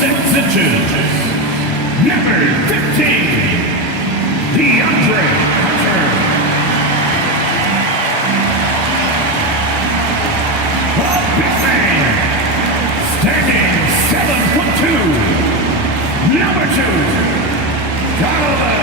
6 inches, number 15, DeAndre Hunter. A big man, standing 7'2", number 2, Donovan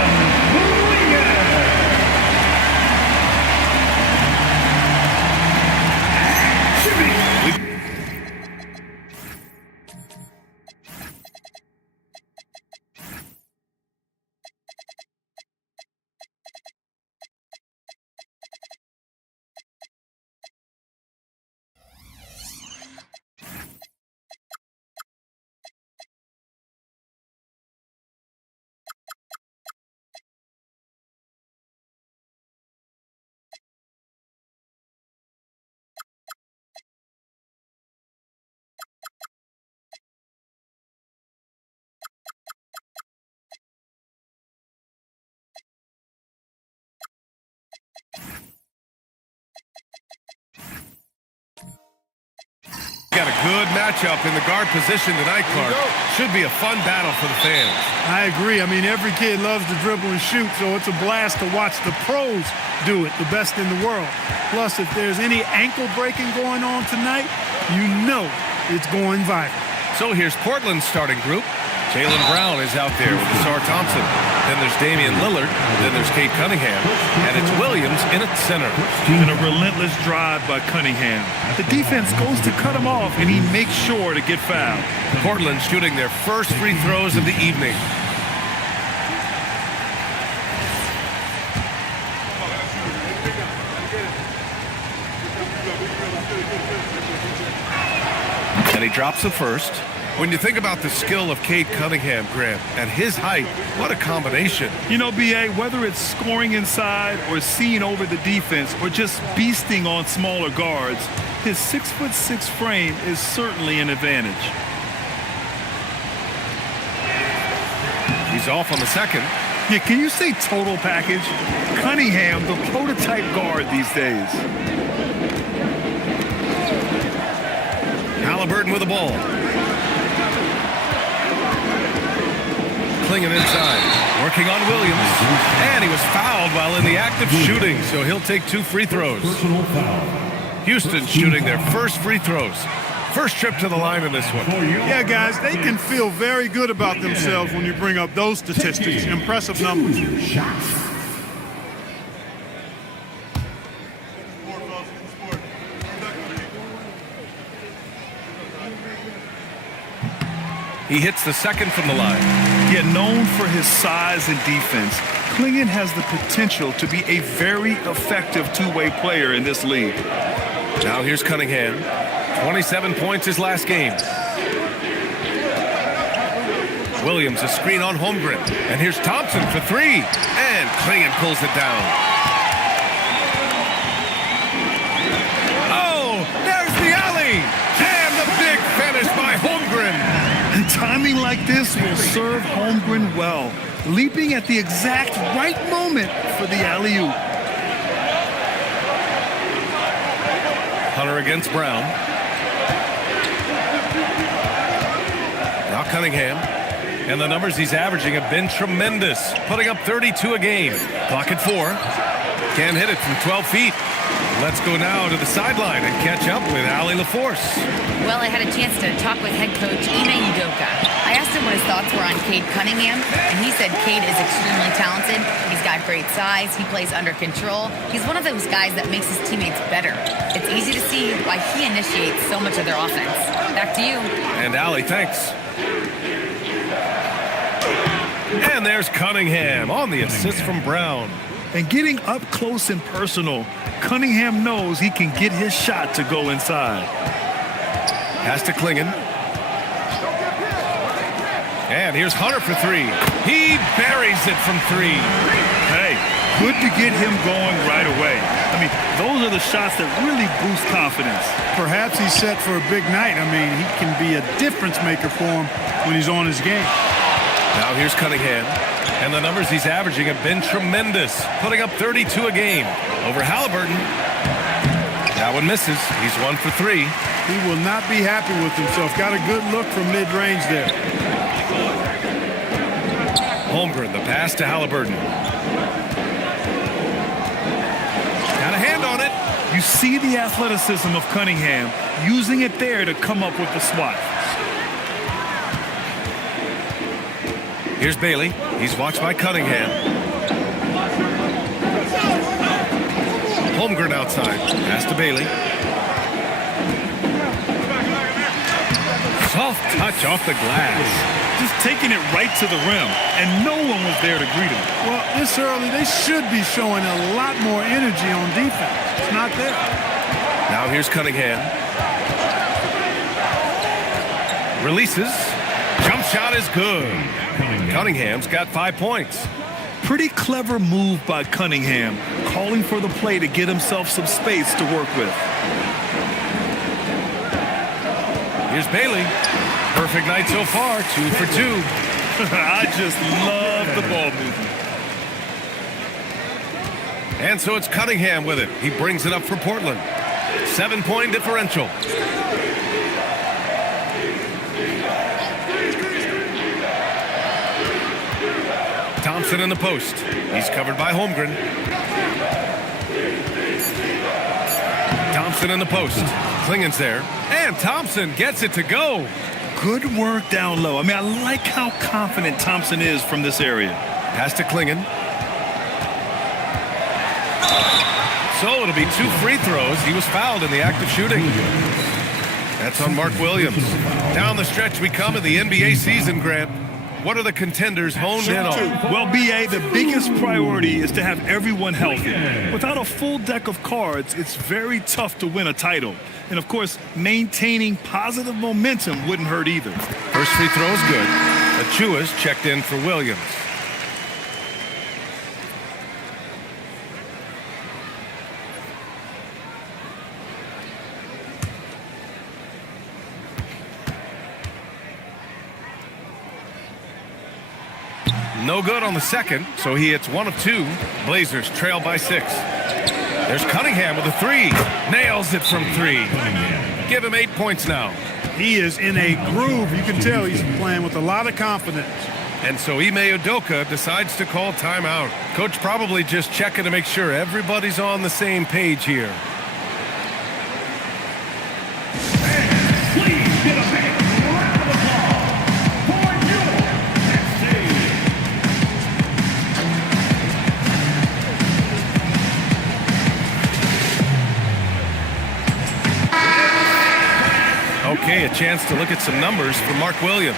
Got a good matchup in the guard position tonight, Clark. Should be a fun battle for the fans. I agree. I mean, every kid loves to dribble and shoot, so it's a blast to watch the pros do it, the best in the world. Plus, if there's any ankle breaking going on tonight, you know it's going viral. So here's Portland's starting group. Jaylen Brown is out there with Ausar Thompson. Then there's Damian Lillard. Then there's Cade Cunningham. And it's Williams in at center. And a relentless drive by Cunningham. The defense goes to cut him off, and he makes sure to get fouled. Portland shooting their first free throws of the evening. And he drops the first. When you think about the skill of Cade Cunningham, Grant, at his height, what a combination. You know, B.A., whether it's scoring inside or seeing over the defense or just beasting on smaller guards, his 6'6" frame is certainly an advantage. He's off on the second. Yeah, can you say total package? Cunningham, the prototype guard these days. Halliburton with the ball. Clinging inside, working on Williams, and he was fouled while in the act of shooting, so he'll take 2 free throws. Houston shooting their first free throws. First trip to the line in this one. Yeah, guys, they can feel very good about themselves when you bring up those statistics. Impressive numbers. He hits the second from the line. Yet known for his size and defense, Clingan has the potential to be a very effective two-way player in this league. Now here's Cunningham. 27 points his last game. Williams a screen on Holmgren. And here's Thompson for 3. And Clingan pulls it down. Oh, there's the alley. And the big finish by Holmgren. And timing like this will serve Holmgren well, leaping at the exact right moment for the alley-oop. Hunter against Brown. Now Cunningham. And the numbers he's averaging have been tremendous, putting up 32 a game. Clock at 4. Can't hit it from 12 feet. Let's go now to the sideline and catch up with Allie LaForce. Well, I had a chance to talk with head coach Ime Udoka. I asked him what his thoughts were on Cade Cunningham, and he said Cade is extremely talented. He's got great size. He plays under control. He's one of those guys that makes his teammates better. It's easy to see why he initiates so much of their offense. Back to you. And Allie, thanks. And there's Cunningham on the assist from Brown. And getting up close and personal, Cunningham knows he can get his shot to go inside. Pass to Clingan. And here's Hunter for 3. He buries it from 3. Hey, good to get him going right away. I mean, those are the shots that really boost confidence. Perhaps he's set for a big night. I mean, he can be a difference maker for him when he's on his game. Now here's Cunningham. And the numbers he's averaging have been tremendous, putting up 32 a game. Over Halliburton. That one misses. He's 1 for 3. He will not be happy with himself. Got a good look from mid-range there. Holmgren, the pass to Halliburton. Got a hand on it. You see the athleticism of Cunningham, using it there to come up with the swat. Here's Bailey. He's watched by Cunningham. Holmgren outside. Pass to Bailey. Soft touch off the glass. Just taking it right to the rim, and no one was there to greet him. Well, this early, they should be showing a lot more energy on defense. It's not there. Now here's Cunningham. Releases. Jump shot is good. Cunningham's got 5 points. Pretty clever move by Cunningham, calling for the play to get himself some space to work with. Here's Bailey. Perfect night so far, 2 for 2. I just love the ball movement. And so it's Cunningham with it. He brings it up for Portland. 7-point differential. Thompson in the post. He's covered by Holmgren. Thompson in the post. Klingen's there. And Thompson gets it to go. Good work down low. I mean, I like how confident Thompson is from this area. Pass to Klingen. So it'll be 2 free throws. He was fouled in the act of shooting. That's on Mark Williams. Down the stretch we come in the NBA season, Grant. What are the contenders honed in on? Well, B.A., the biggest priority is to have everyone healthy. Without a full deck of cards, it's very tough to win a title. And, of course, maintaining positive momentum wouldn't hurt either. First free throw is good. Achua's checked in for Williams. No good on the second, so he hits 1 of 2. Blazers trail by 6. There's Cunningham with a 3. Nails it from 3. Give him 8 points now. He is in a groove. You can tell he's playing with a lot of confidence. And so Ime Udoka decides to call timeout. Coach probably just checking to make sure everybody's on the same page here. Please give a big round of applause for your next team. Okay, a chance to look at some numbers for Mark Williams.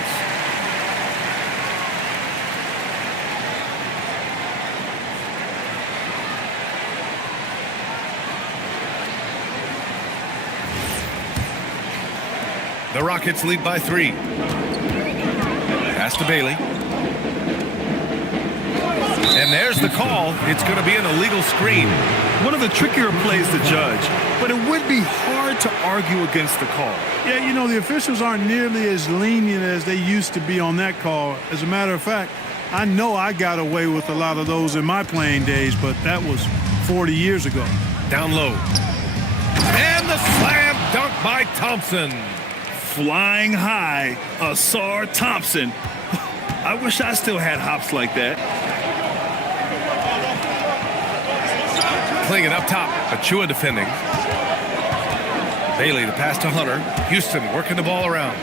The Rockets lead by 3. Pass to Bailey. And there's the call. It's going to be an illegal screen. One of the trickier plays to judge, but it would be hard to argue against the call. Yeah, you know, the officials aren't nearly as lenient as they used to be on that call. As a matter of fact, I know I got away with a lot of those in my playing days, but that was 40 years ago. Down low. And the slam dunk by Thompson. Flying high, Asar Thompson. I wish I still had hops like that. Klingen up top. Achua defending. Bailey, the pass to Hunter. Houston working the ball around.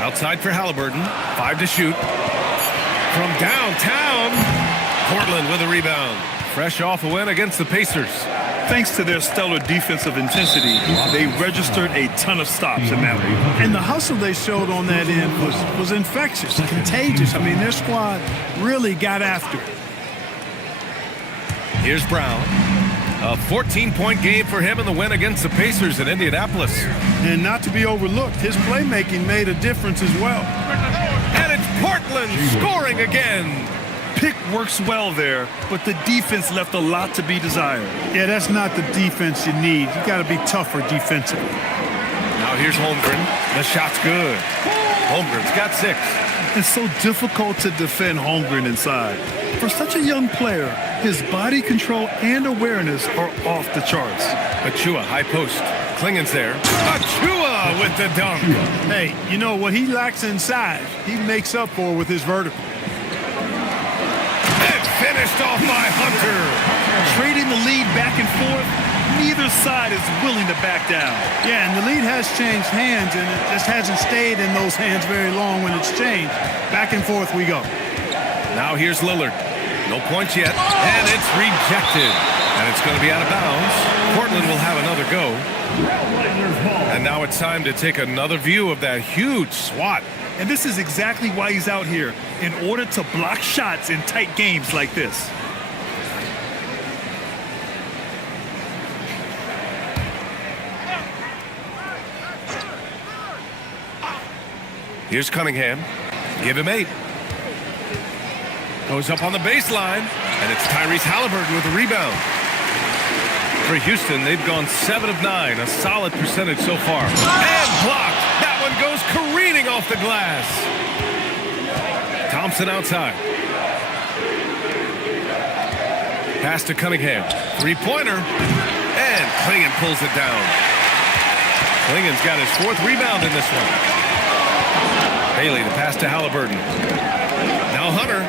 Outside for Halliburton. 5 to shoot. From downtown. Portland with a rebound. Fresh off a win against the Pacers. Thanks to their stellar defensive intensity, they registered a ton of stops in that one. And the hustle they showed on that end was infectious, contagious. I mean, their squad really got after it. Here's Brown. A 14-point game for him in the win against the Pacers in Indianapolis. And not to be overlooked, his playmaking made a difference as well. And it's Portland scoring again. Pick works well there, but the defense left a lot to be desired. Yeah, that's not the defense you need. You got to be tougher defensively. Now here's Holmgren. The shot's good. Holmgren's got 6. It's so difficult to defend Holmgren inside. For such a young player, his body control and awareness are off the charts. Achua, high post. Klingen's there. Achua with the dunk. Hey, you know what he lacks inside, he makes up for with his vertical. And finished off by Hunter. Trading the lead back and forth, neither side is willing to back down. Yeah, and the lead has changed hands, and it just hasn't stayed in those hands very long when it's changed. Back and forth we go. Now here's Lillard. No points yet, and it's rejected. And it's going to be out of bounds. Portland will have another go. And now it's time to take another view of that huge swat. And this is exactly why he's out here, in order to block shots in tight games like this. Here's Cunningham. Give him 8. Goes up on the baseline, and it's Tyrese Halliburton with the rebound. For Houston, they've gone 7 of 9, a solid percentage so far. And blocked. That one goes careening off the glass. Thompson outside. Pass to Cunningham. 3-pointer. And Klingen pulls it down. Klingen's got his 4th rebound in this one. Bailey, the pass to Halliburton. Now Hunter.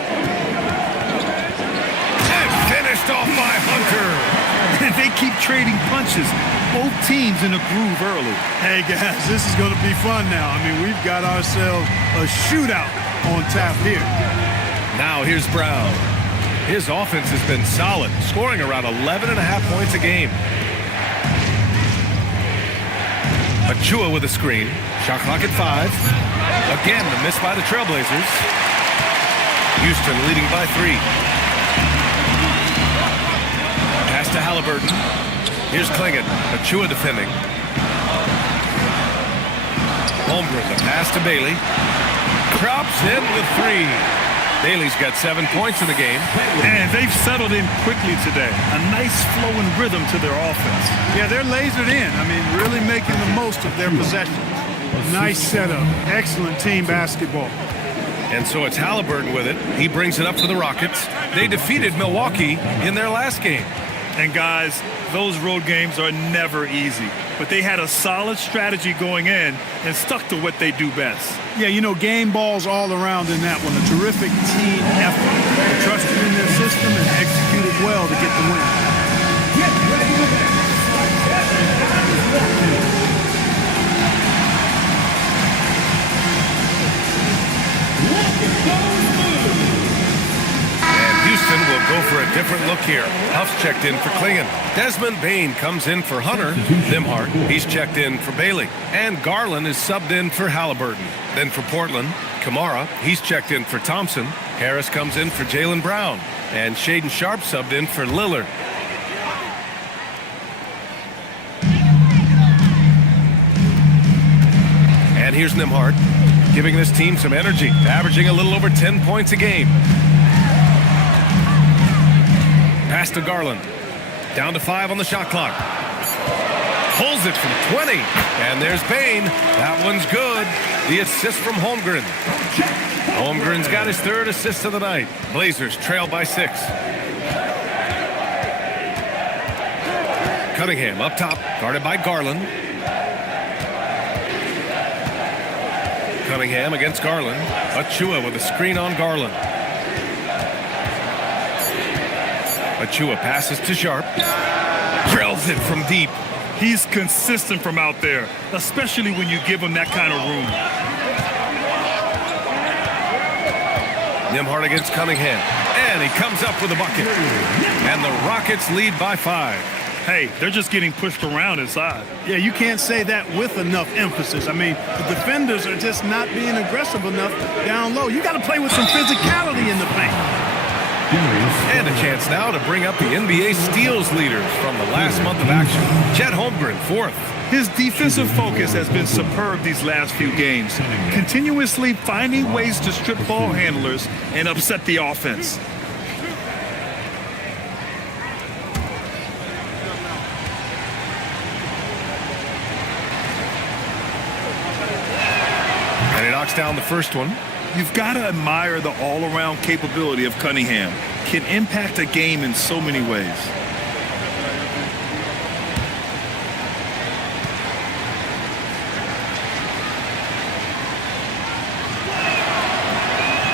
And finished off by Hunter. They keep trading punches. Both teams in a groove early. Hey, guys, this is going to be fun now. I mean, we've got ourselves a shootout on tap here. Now here's Brown. His offense has been solid, scoring around 11.5 points a game. Achua with a screen. Shot clock at 5. Again, the miss by the Trailblazers. Houston leading by 3. Pass to Halliburton. Here's Klingen. Achua defending. Holmgren, the pass to Bailey. Drops in with 3. Bailey's got 7 points in the game. And they've settled in quickly today. A nice flow and rhythm to their offense. Yeah, they're lasered in. I mean, really making the most of their possessions. Nice setup. Excellent team basketball. And so it's Halliburton with it. He brings it up for the Rockets. They defeated Milwaukee in their last game. And guys, those road games are never easy. But they had a solid strategy going in and stuck to what they do best. Yeah, you know, game balls all around in that one. A terrific team effort. They trusted in their system and executed well to get the win. Get ready to match. Look at those moves. And Houston will go for a different look here. Huff's checked in for Klingen. Desmond Bane comes in for Hunter. Nimhart, he's checked in for Bailey. And Garland is subbed in for Halliburton. Then for Portland, Kamara, he's checked in for Thompson. Harris comes in for Jaylen Brown. And Shaedon Sharpe subbed in for Lillard. And here's Nimhart, giving this team some energy, averaging a little over 10 points a game. Pass to Garland. Down to 5 on the shot clock. Pulls it from 20. And there's Bane. That one's good. The assist from Holmgren. Holmgren's got his 3rd assist of the night. Blazers trail by 6. Cunningham up top, guarded by Garland. Cunningham against Garland. Achua with a screen on Garland. Achua passes to Sharpe. Drills it from deep. He's consistent from out there, especially when you give him that kind of room. Nimhart against Cunningham. And he comes up with a bucket. And the Rockets lead by 5. Hey, they're just getting pushed around inside. Yeah, you can't say that with enough emphasis. I mean, the defenders are just not being aggressive enough down low. You got to play with some physicality in the paint. And a chance now to bring up the NBA steals leaders from the last month of action. Chet Holmgren, 4th. His defensive focus has been superb these last few games, continuously finding ways to strip ball handlers and upset the offense. knocks down the first one. You've got to admire the all-around capability of Cunningham. Can impact a game in so many ways.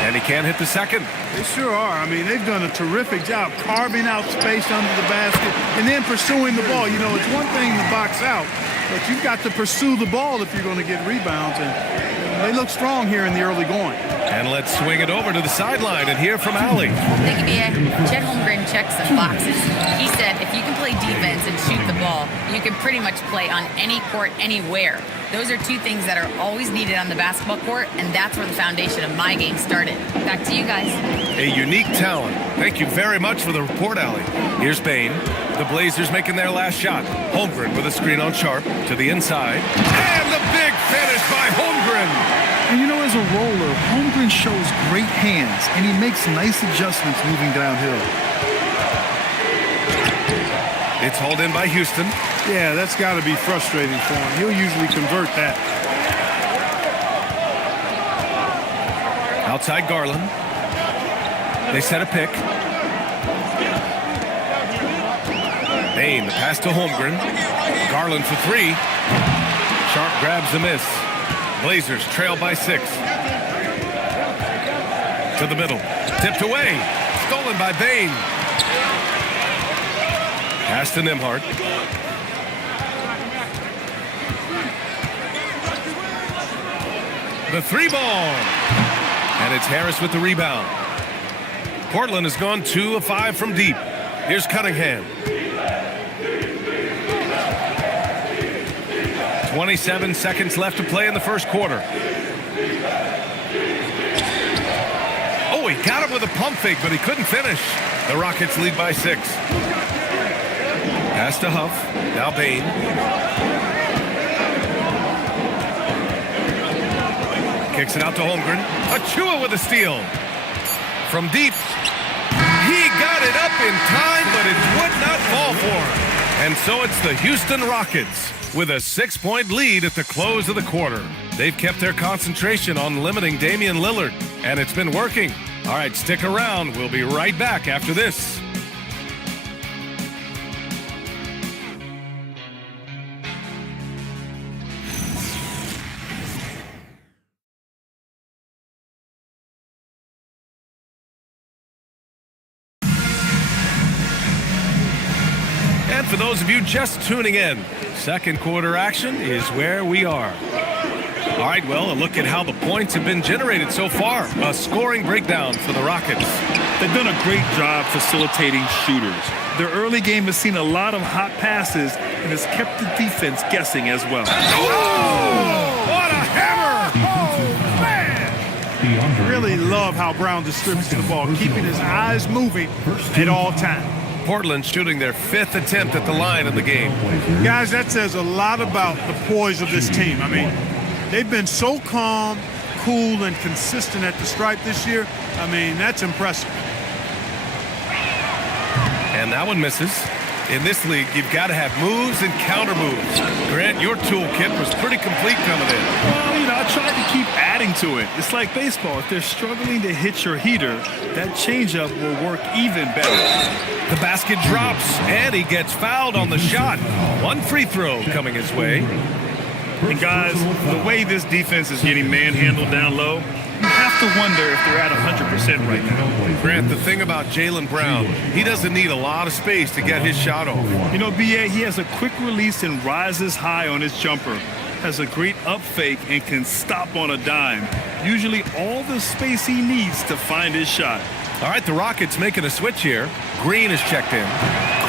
And he can't hit the second. They sure are. I mean, they've done a terrific job carving out space under the basket and then pursuing the ball. You know, it's one thing to box out, but you've got to pursue the ball if you're going to get rebounds. And they look strong here in the early going. And let's swing it over to the sideline and hear from Allie. Thank you, B.A. Chet Holmgren checks some boxes. He said if you can play defense and shoot the ball, you can pretty much play on any court, anywhere. Those are two things that are always needed on the basketball court, and that's where the foundation of my game started. Back to you guys. A unique talent. Thank you very much for the report, Allie. Here's Bain. The Blazers making their last shot. Holmgren with a screen on Sharp to the inside. And the big finish by Holmgren. And you know, as a roller, Holmgren shows great hands, and he makes nice adjustments moving downhill. It's hauled in by Houston. Yeah, that's got to be frustrating for him. He'll usually convert that. Outside Garland. They set a pick. Bain, the pass to Holmgren. Garland for three. Sharp grabs the miss. Blazers trail by 6. To the middle. Tipped away. Stolen by Bain. Pass to Nembhard. The three ball. And it's Harris with the rebound. Portland has gone 2 of 5 from deep. Here's Cunningham. 27 seconds left to play in the first quarter. Oh, he got him with a pump fake, but he couldn't finish. The Rockets lead by 6. Pass to Huff. Now Bain. Kicks it out to Holmgren. Achua with a steal. From deep. He got it up in time, but it would not fall for him. And so it's the Houston Rockets with a 6-point lead at the close of the quarter. They've kept their concentration on limiting Damian Lillard, and it's been working. All right, stick around. We'll be right back after this. And for those of you just tuning in, second quarter action is where we are. All right, well, a look at how the points have been generated so far. A scoring breakdown for the Rockets. They've done a great job facilitating shooters. Their early game has seen a lot of hot passes and has kept the defense guessing as well. Oh, what a hammer! Oh, man! Really love how Brown distributes the ball, keeping his eyes moving at all times. Portland shooting their 5th attempt at the line of the game. Guys, that says a lot about the poise of this team. I mean, they've been so calm, cool, and consistent at the stripe this year. I mean, that's impressive. And that one misses. In this league, you've got to have moves and counter moves. Grant, your toolkit was pretty complete coming in. Well, you know, I tried to keep adding to it. It's like baseball. If they're struggling to hit your heater, that changeup will work even better. The basket drops, and he gets fouled on the shot. One free throw coming his way. And guys, the way this defense is getting manhandled down low, you have to wonder if they're at 100% right now. Grant, the thing about Jaylen Brown, he doesn't need a lot of space to get his shot off. You know, B.A., he has a quick release and rises high on his jumper. Has a great up fake and can stop on a dime. Usually all the space he needs to find his shot. All right, the Rockets making a switch here. Green is checked in.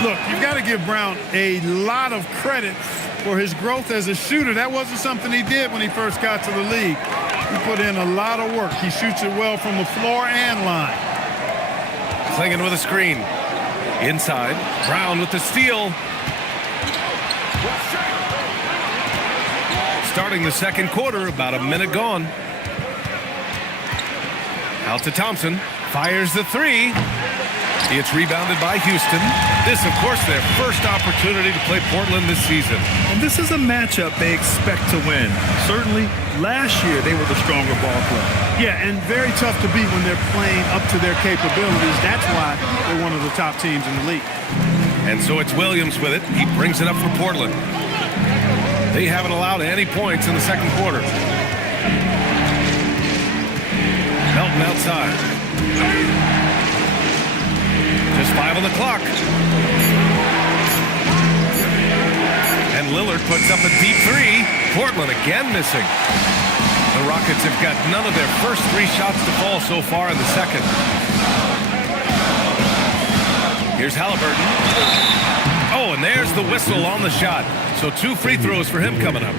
Look, you've got to give Brown a lot of credit for his growth as a shooter. That wasn't something he did when he first got to the league. He put in a lot of work. He shoots it well from the floor and line. Slinging with a screen. Inside, Brown with the steal. Starting the second quarter, about a minute gone. Out to Thompson. Fires the three. It's rebounded by Houston. This, of course, their first opportunity to play Portland this season. And this is a matchup they expect to win. Certainly, last year they were the stronger ball club. Yeah, and very tough to beat when they're playing up to their capabilities. That's why they're one of the top teams in the league. And so it's Williams with it. He brings it up for Portland. They haven't allowed any points in the second quarter. Melton outside. Just 5 on the clock. And Lillard puts up a deep three. Portland again missing. The Rockets have got none of their first 3 shots to fall so far in the second. Here's Halliburton. Oh, and there's the whistle on the shot. So 2 free throws for him coming up.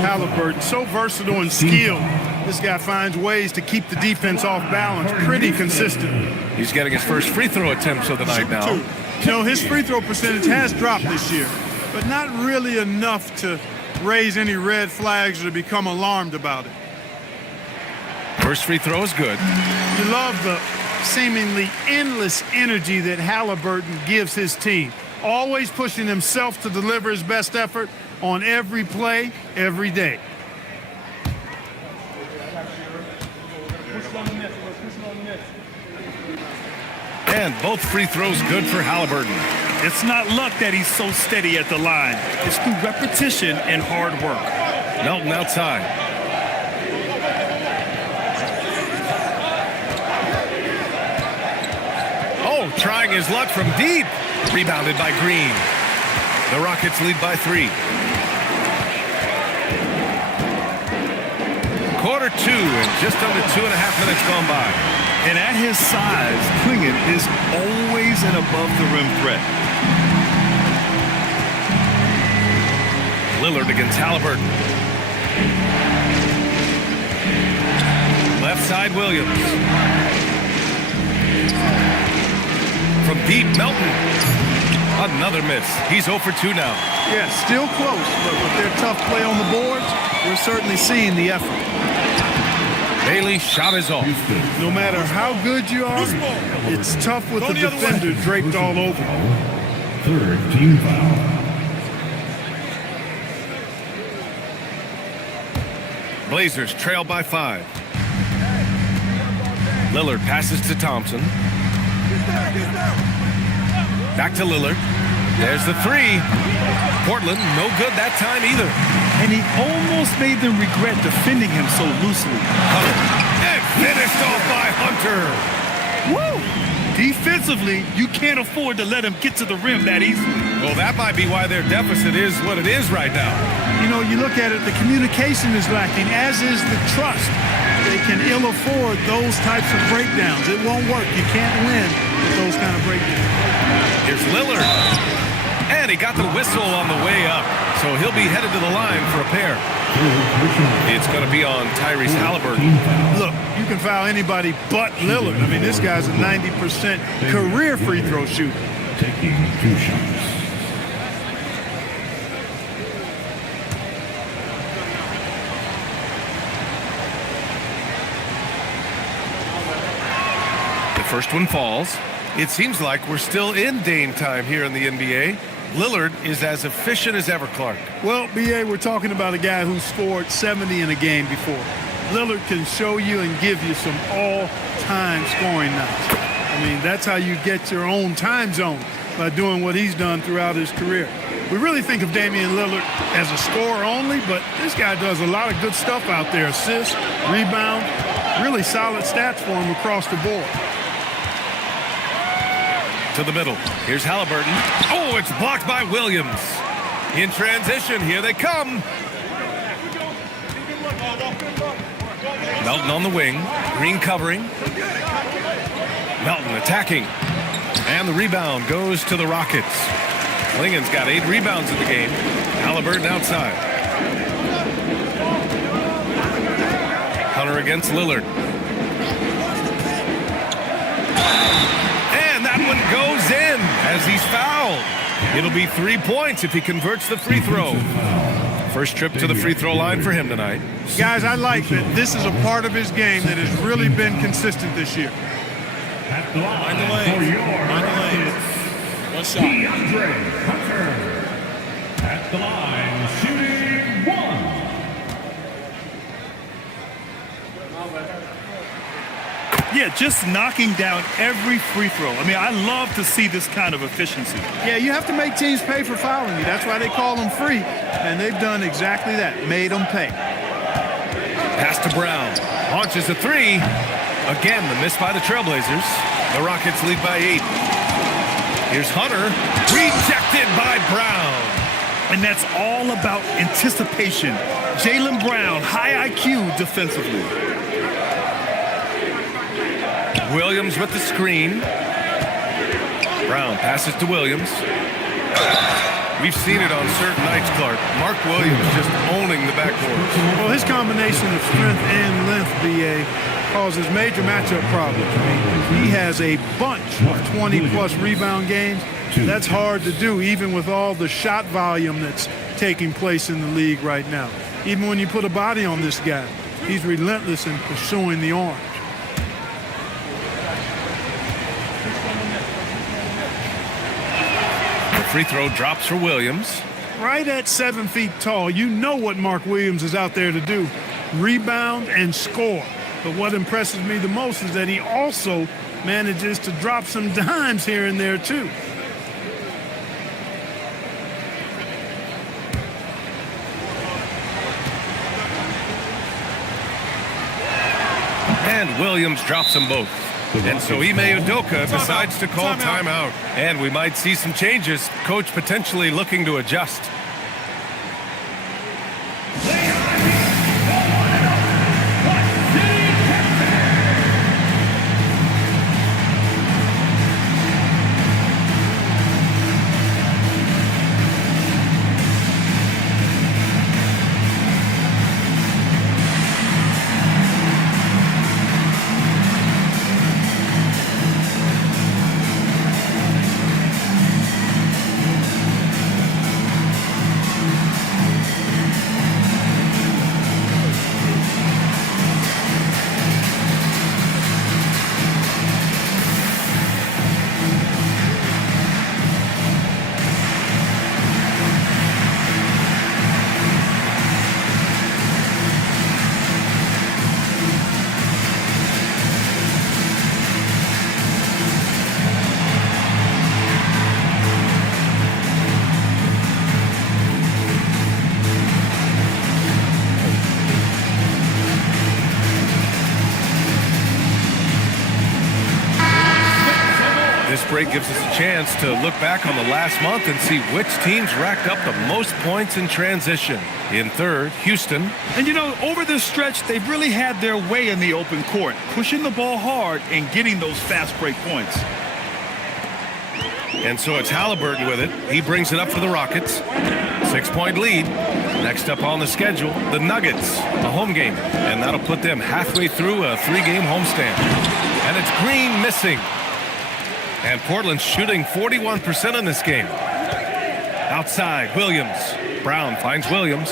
Halliburton, so versatile and skilled. This guy finds ways to keep the defense off balance pretty consistent. He's getting his first free throw attempts of the night now. You know, his free throw percentage has dropped this year, but not really enough to raise any red flags or to become alarmed about it. First free throw is good. You love the seemingly endless energy that Halliburton gives his team, always pushing himself to deliver his best effort on every play, every day. And both free throws good for Halliburton. It's not luck that he's so steady at the line. It's through repetition and hard work. Melton outside. Oh, trying his luck from deep. Rebounded by Green. The Rockets lead by 3. Quarter 2 and just under 2.5 minutes gone by. And at his size, Klingon is always an above-the-rim threat. Lillard against Halliburton. Left side, Williams. From deep, Melton. Another miss. He's 0 for 2 now. Yeah, still close, but with their tough play on the boards, we're certainly seeing the effort. Bailey's shot is off. No matter how good you are, it's tough with the defender draped all over. Third team foul. Blazers trail by 5. Lillard passes to Thompson. Back to Lillard. There's the 3. Portland, no good that time either. And he almost made them regret defending him so loosely. And finished off by Hunter. Woo! Defensively, you can't afford to let him get to the rim that easy. Well, that might be why their deficit is what it is right now. You know, you look at it, the communication is lacking, as is the trust. They can ill afford those types of breakdowns. It won't work. You can't win with those kind of breakdowns. Here's Lillard. And he got the whistle on the way up. So he'll be headed to the line for a pair. It's going to be on Tyrese Halliburton. Look, you can foul anybody but Lillard. I mean, this guy's a 90% career free throw shooter. Taking 2 shots. The first one falls. It seems like we're still in Dame time here in the NBA. Lillard is as efficient as ever, Clark. Well, B.A., we're talking about a guy who scored 70 in a game before. Lillard can show you and give you some all-time scoring nights. I mean, that's how you get your own time zone, by doing what he's done throughout his career. We really think of Damian Lillard as a scorer only, but this guy does a lot of good stuff out there. Assists, rebound, really solid stats for him across the board. To the middle. Here's Halliburton. Oh, it's blocked by Williams. In transition, here they come. Melton on the wing. Green covering. Melton attacking. And the rebound goes to the Rockets. Klingon's got 8 rebounds in the game. Halliburton outside. Hunter against Lillard. And that one goes in as he's fouled. It'll be 3 points if he converts the free throw. First trip to the free throw line for him tonight. Guys, I like that this is a part of his game that has really been consistent this year. At the line Mind the lane. for your Mind the lane. Rockets, One shot. DeAndre Hunter. At the line, shooting 1. Yeah, just knocking down every free throw. I mean, I love to see this kind of efficiency. Yeah, you have to make teams pay for fouling you. That's why they call them free. And they've done exactly that, made them pay. Pass to Brown. Launches a three. Again, the miss by the Trailblazers. The Rockets lead by 8. Here's Hunter. Rejected by Brown. And that's all about anticipation. Jaylen Brown, high IQ defensively. Williams with the screen. Brown passes to Williams. We've seen it on certain nights, Clark. Mark Williams just owning the backboards. Well, his combination of strength and length, BA, causes major matchup problems. I mean, he has a bunch of 20-plus rebound games. That's hard to do, even with all the shot volume that's taking place in the league right now. Even when you put a body on this guy, he's relentless in pursuing the orange. The free throw drops for Williams. Right at 7 feet tall, you know what Mark Williams is out there to do. Rebound and score. But what impresses me the most is that he also manages to drop some dimes here and there, too. And Williams drops them both. And so Ime Udoka decides to call timeout. And we might see some changes. Coach potentially looking to adjust. Break gives us a chance to look back on the last month and see which teams racked up the most points in transition. In third, Houston. And you know, over this stretch, they've really had their way in the open court, pushing the ball hard and getting those fast break points. And so it's Halliburton with it. He brings it up for the Rockets. 6-point lead. Next up on the schedule, the Nuggets, a home game. And that'll put them halfway through a 3-game homestand. And it's Green missing. And Portland's shooting 41% in this game. Outside, Williams. Brown finds Williams.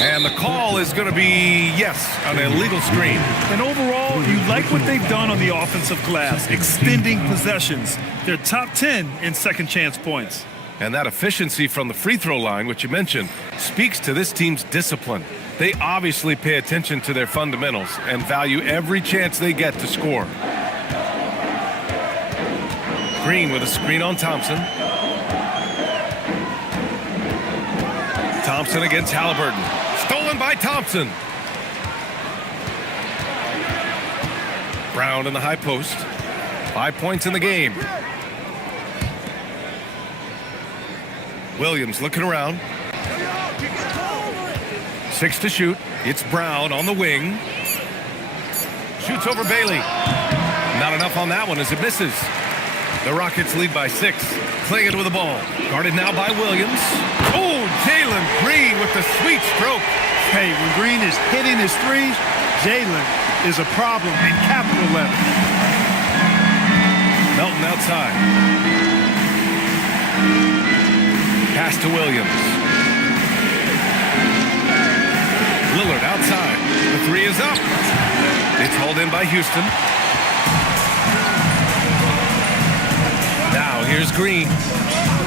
And the call is going to be, yes, an illegal screen. And overall, you like what they've done on the offensive glass, extending possessions. They're top 10 in second chance points. And that efficiency from the free throw line, which you mentioned, speaks to this team's discipline. They obviously pay attention to their fundamentals and value every chance they get to score. Green with a screen on Thompson. Thompson against Halliburton. Stolen by Thompson. Brown in the high post. 5 points in the game. Williams looking around. 6 to shoot. It's Brown on the wing. Shoots over Bailey. Not enough on that one as it misses. The Rockets lead by 6. Clinging with the ball. Guarded now by Williams. Oh, Jalen Green with the sweet stroke. Hey, when Green is hitting his threes, Jalen is a problem in capital letters. Melton outside. Pass to Williams. Lillard outside. The 3 is up. It's hauled in by Houston. Here's Green.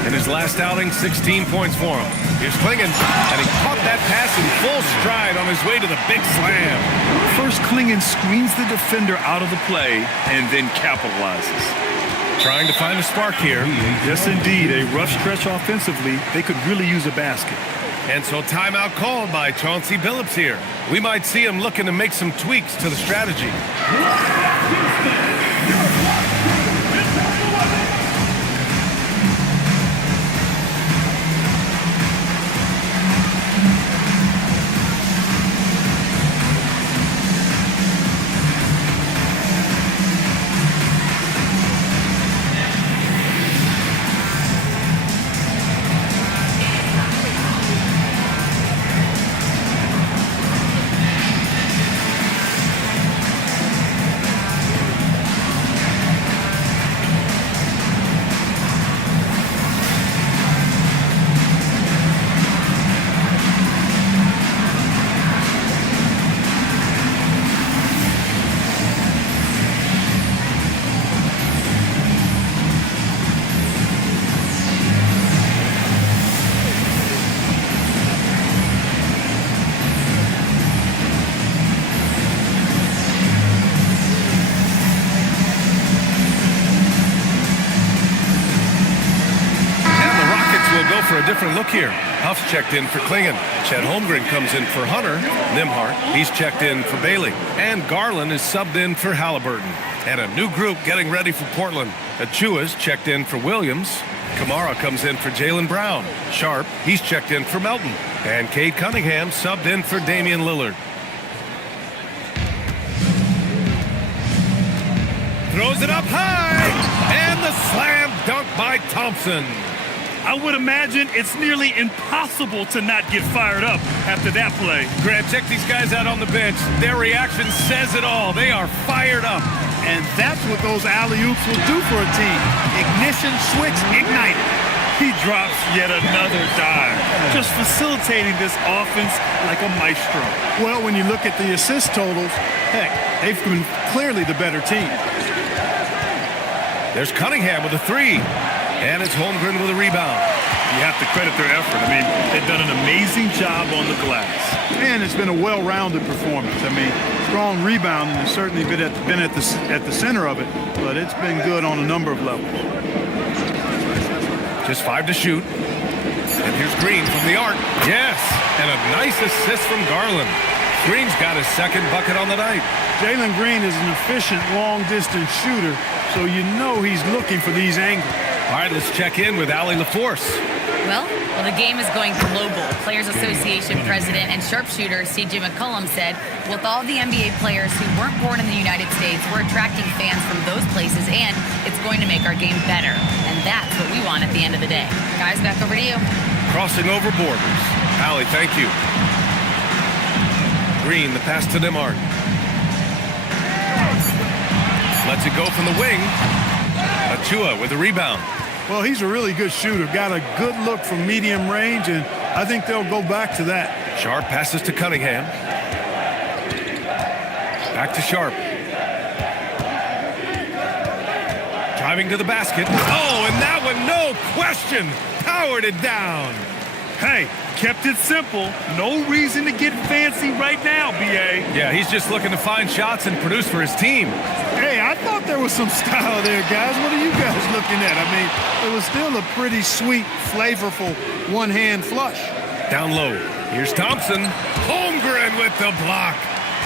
In his last outing, 16 points for him. Here's Klingon, and he caught that pass in full stride on his way to the big slam. First, Klingon screens the defender out of the play and then capitalizes. Trying to find a spark here. Yes, indeed. A rough stretch offensively. They could really use a basket. And so timeout called by Chauncey Billups here. We might see him looking to make some tweaks to the strategy. For a different look here. Huff's checked in for Klingon. Chet Holmgren comes in for Hunter. Nimhart, he's checked in for Bailey. And Garland is subbed in for Halliburton. And a new group getting ready for Portland. Achua's checked in for Williams. Kamara comes in for Jaylen Brown. Sharp, he's checked in for Melton. And Cade Cunningham subbed in for Damian Lillard. Throws it up high. And the slam dunk by Thompson. I would imagine it's nearly impossible to not get fired up after that play. Grant, check these guys out on the bench. Their reaction says it all. They are fired up. And that's what those alley-oops will do for a team. Ignition switch ignited. He drops yet another dive, just facilitating this offense like a maestro. Well, when you look at the assist totals, heck, they've been clearly the better team. There's Cunningham with a three. And it's Holmgren with a rebound. You have to credit their effort. I mean, they've done an amazing job on the glass. And it's been a well-rounded performance. I mean, strong rebounding has certainly been at the center of it, but it's been good on a number of levels. Just 5 to shoot. And here's Green from the arc. Yes, and a nice assist from Garland. Green's got his second bucket on the night. Jalen Green is an efficient long-distance shooter, so you know he's looking for these angles. All right, let's check in with Allie LaForce. Well, the game is going global. Players Association president and sharpshooter C.J. McCollum said, with all the NBA players who weren't born in the United States, we're attracting fans from those places, and it's going to make our game better. And that's what we want at the end of the day. Guys, back over to you. Crossing over borders. Allie, thank you. Green, the pass to Nimhart. Lets it go from the wing. Achua with the rebound. Well, he's a really good shooter. Got a good look from medium range, and I think they'll go back to that. Sharp passes to Cunningham. Back to Sharp. Driving to the basket. Oh, and that one, no question, powered it down. Hey, kept it simple. No reason to get fancy right now, B.A. Yeah, he's just looking to find shots and produce for his team. Hey, I thought there was some style there, guys. What are you guys looking at? I mean, it was still a pretty sweet, flavorful one-hand flush. Down low. Here's Thompson. Holmgren with the block.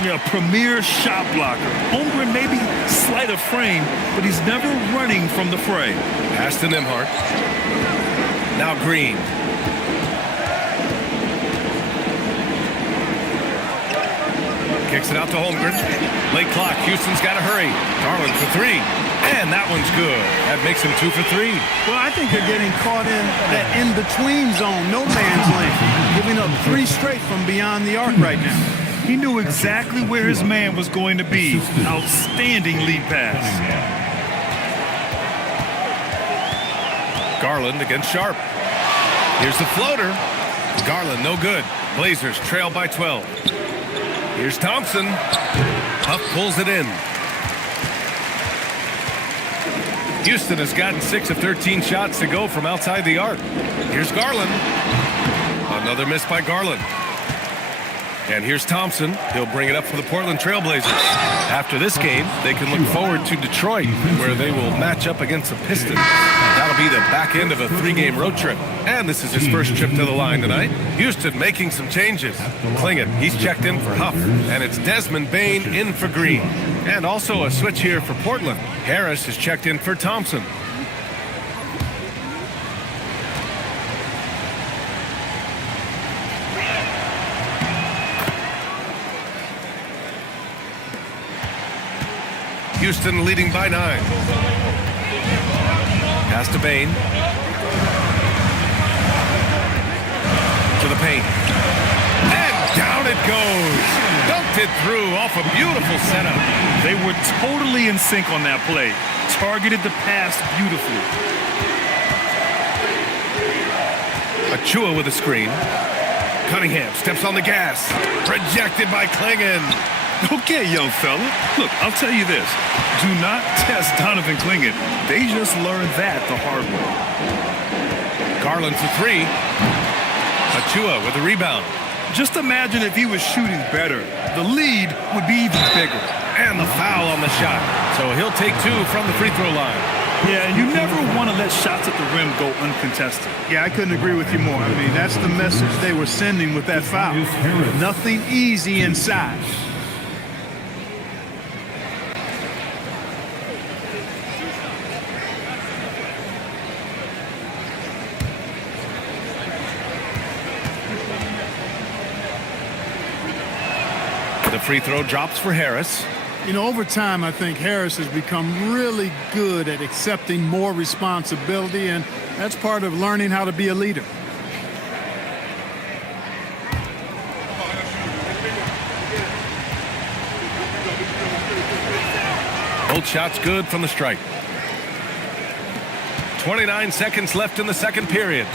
Yeah, premier shot blocker. Holmgren may be slight of frame, but he's never running from the fray. Pass to Nimhart. Now Green. Kicks it out to Holmgren. Late clock. Houston's got to hurry. Garland for three. And that one's good. That makes him 2 for 3. Well, I think they're getting caught in that in-between zone, no man's land, giving up 3 straight from beyond the arc right now. He knew exactly where his man was going to be. Outstanding lead pass. Garland against Sharp. Here's the floater. Garland, no good. Blazers trail by 12. Here's Thompson. Huff pulls it in. Houston has gotten 6 of 13 shots to go from outside the arc. Here's Garland. Another miss by Garland. And here's Thompson. He'll bring it up for the Portland Trailblazers. After this game, they can look forward to Detroit, where they will match up against the Pistons. That'll be the back end of a 3-game road trip. And this is his first trip to the line tonight. Houston making some changes. Klingon, he's checked in for Huff. And it's Desmond Bane in for Green. And also a switch here for Portland. Harris is checked in for Thompson. Houston leading by 9. Pass to Bane. To the paint. And down it goes. Dunked it through off a beautiful setup. They were totally in sync on that play. Targeted the pass beautifully. Achua with a screen. Cunningham steps on the gas. Rejected by Klingon. Okay, young fella. Look, I'll tell you this. Do not test Donovan Klingon. They just learned that the hard way. Garland for 3. Achua with the rebound. Just imagine if he was shooting better. The lead would be even bigger. And the foul on the shot. So he'll take 2 from the free throw line. Yeah, you never want to let shots at the rim go uncontested. Yeah, I couldn't agree with you more. I mean, that's the message they were sending with that foul. Nothing easy inside. The free throw drops for Harris. You know, over time, I think Harris has become really good at accepting more responsibility, and that's part of learning how to be a leader. Both shots good from the stripe. 29 seconds left in the second period.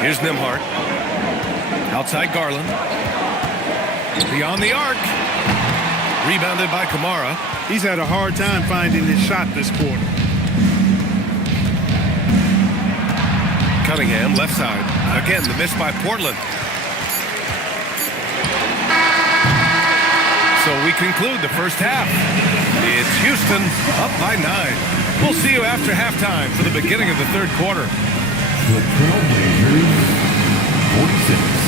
Here's Nembhard. Outside Garland. Beyond the arc. Rebounded by Kamara. He's had a hard time finding his shot this quarter. Cunningham, left side. Again, the miss by Portland. So we conclude the first half. It's Houston up by 9. We'll see you after halftime for the beginning of the third quarter. The Trailblazers, 46.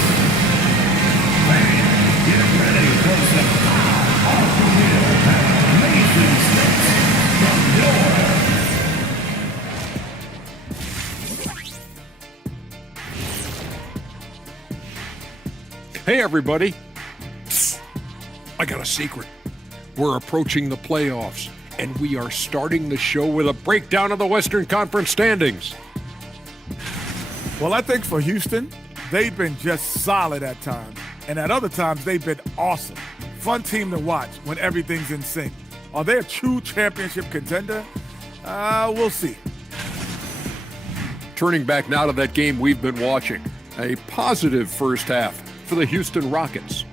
Get ready for some power off the wheel and amazing stunts from your. Hey, everybody. Psst. I got a secret. We're approaching the playoffs, and we are starting the show with a breakdown of the Western Conference standings. Well, I think for Houston, they've been just solid at times. And at other times, they've been awesome. Fun team to watch when everything's in sync. Are they a true championship contender? We'll see. Turning back now to that game we've been watching. A positive first half for the Houston Rockets.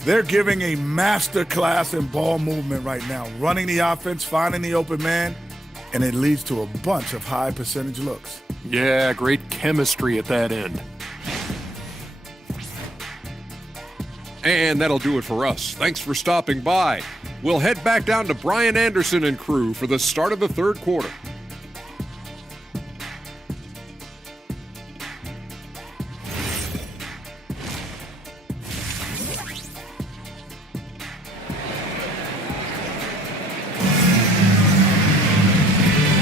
They're giving a master class in ball movement right now, running the offense, finding the open man, and it leads to a bunch of high percentage looks. Yeah, great chemistry at that end. And that'll do it for us. Thanks for stopping by. We'll head back down to Brian Anderson and crew for the start of the third quarter.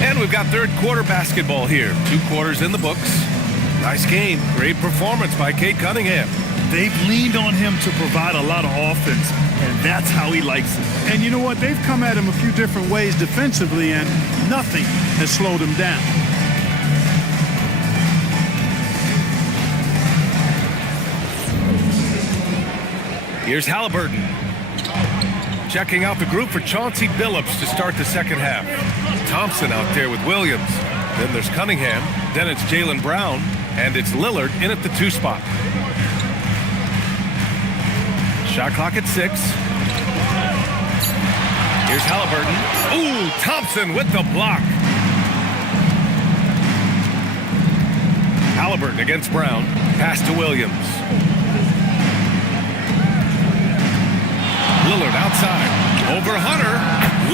And we've got third quarter basketball here. 2 quarters in the books. Nice game. Great performance by Cade Cunningham. They've leaned on him to provide a lot of offense, and that's how he likes it. And you know what? They've come at him a few different ways defensively, and nothing has slowed him down. Here's Halliburton. Checking out the group for Chauncey Billups to start the second half. Thompson out there with Williams. Then there's Cunningham. Then it's Jaylen Brown. And it's Lillard in at the 2 spot. Shot clock at 6. Here's Halliburton. Ooh, Thompson with the block. Halliburton against Brown. Pass to Williams. Lillard outside. Over Hunter.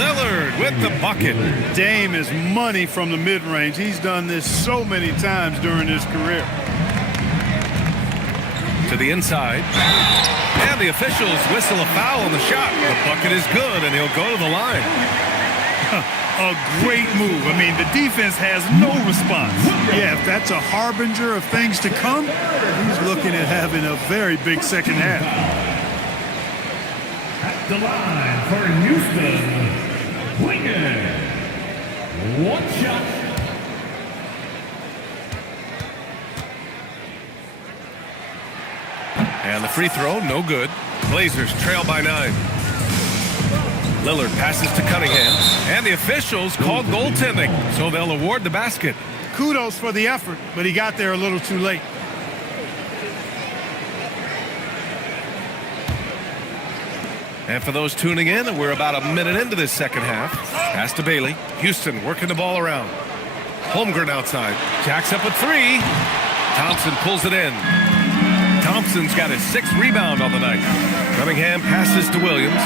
Lillard with the bucket. Dame is money from the mid-range. He's done this so many times during his career. To the inside. And the officials whistle a foul on the shot. The bucket is good, and he'll go to the line. A great move. I mean, the defense has no response. Yeah, if that's a harbinger of things to come, he's looking at having a very big second half. At the line for Houston, Winger. One shot. And the free throw, no good. Blazers trail by 9. Lillard passes to Cunningham. And the officials called goaltending, so they'll award the basket. Kudos for the effort, but he got there a little too late. And for those tuning in, we're about a minute into this second half. Pass to Bailey. Houston working the ball around. Holmgren outside. Jacks up with 3. Thompson pulls it in. Thompson's got his 6th rebound on the night. Cunningham passes to Williams.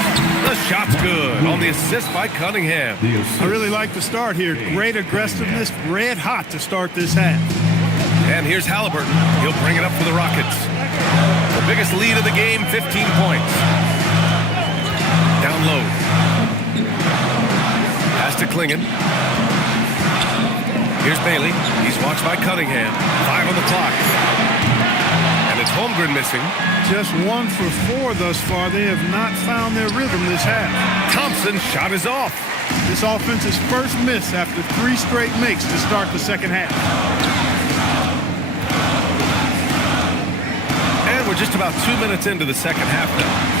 The shot's good on the assist by Cunningham. I really like the start here. Great aggressiveness, red hot to start this half. And here's Halliburton. He'll bring it up for the Rockets. The biggest lead of the game, 15 points. Down low. Pass to Klingon. Here's Bailey. He's watched by Cunningham. 5 on the clock. And it's Holmgren missing. Just 1 for 4 thus far. They have not found their rhythm this half. Thompson's shot is off. This offense's first miss after 3 straight makes to start the second half. And we're just about 2 minutes into the second half now.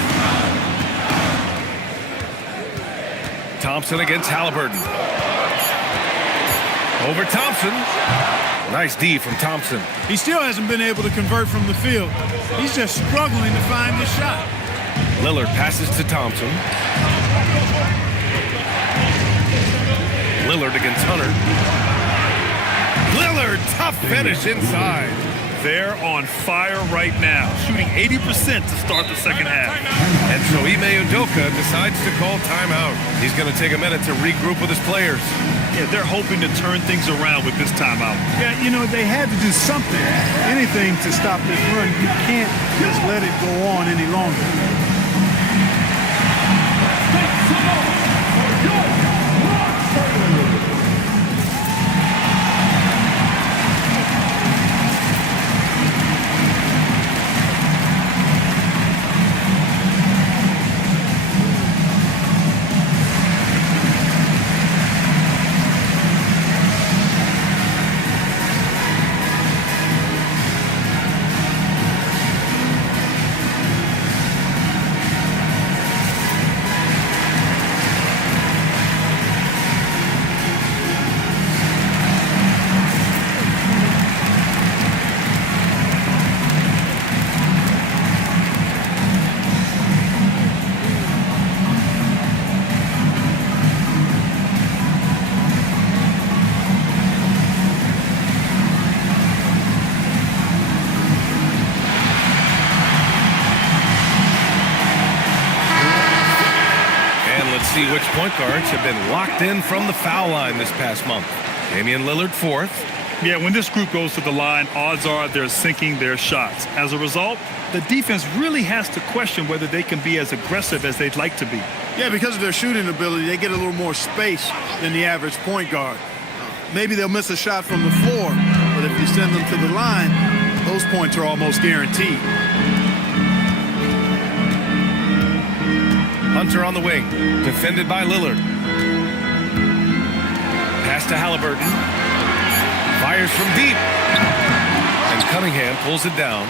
Thompson against Halliburton. Over Thompson. Nice D from Thompson. He still hasn't been able to convert from the field. He's just struggling to find the shot. Lillard passes to Thompson. Lillard against Hunter. Lillard, tough finish inside. They're on fire right now, shooting 80% to start the second half. And so Ime Udoka decides to call timeout. He's going to take a minute to regroup with his players. Yeah, they're hoping to turn things around with this timeout. Yeah, you know, they had to do something, anything to stop this run. You can't just let it go on any longer. See which point guards have been locked in from the foul line this past month. Damian Lillard 4th. Yeah, when this group goes to the line, odds are they're sinking their shots. As a result, the defense really has to question whether they can be as aggressive as they'd like to be. Yeah, because of their shooting ability, they get a little more space than the average point guard. Maybe they'll miss a shot from the floor, but if you send them to the line, those points are almost guaranteed. Hunter on the wing, defended by Lillard. Pass to Halliburton. Fires from deep. And Cunningham pulls it down.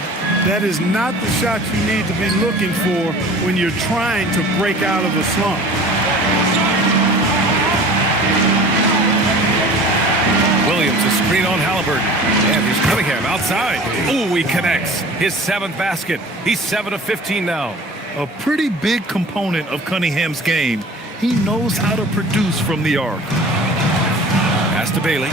That is not the shot you need to be looking for when you're trying to break out of a slump. Williams, a screen on Halliburton. And here's Cunningham outside. Ooh, he connects. His 7th basket. He's 7 of 15 now. A pretty big component of Cunningham's game He knows how to produce from the arc. Pass to Bailey.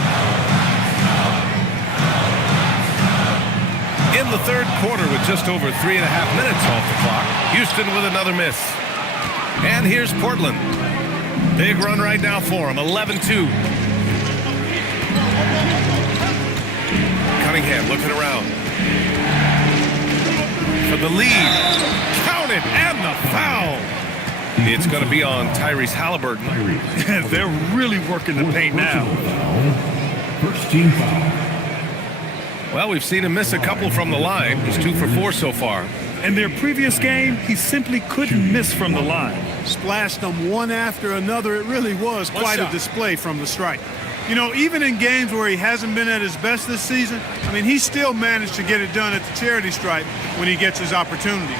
In the third quarter with just over 3.5 minutes off the clock, Houston with another miss. And here's Portland. Big run right now for him, 11-2. Cunningham looking around. For the lead. Count it, and the foul. It's going to be on Tyrese Halliburton. They're really working the paint now. First team foul. Well, we've seen him miss a couple from the line. He's 2 for 4 so far. In their previous game, he simply couldn't miss from the line. Splashed them one after another. It really was quite a display from the stripe. You know, even in games where he hasn't been at his best this season, I mean, he still managed to get it done at the charity stripe when he gets his opportunities.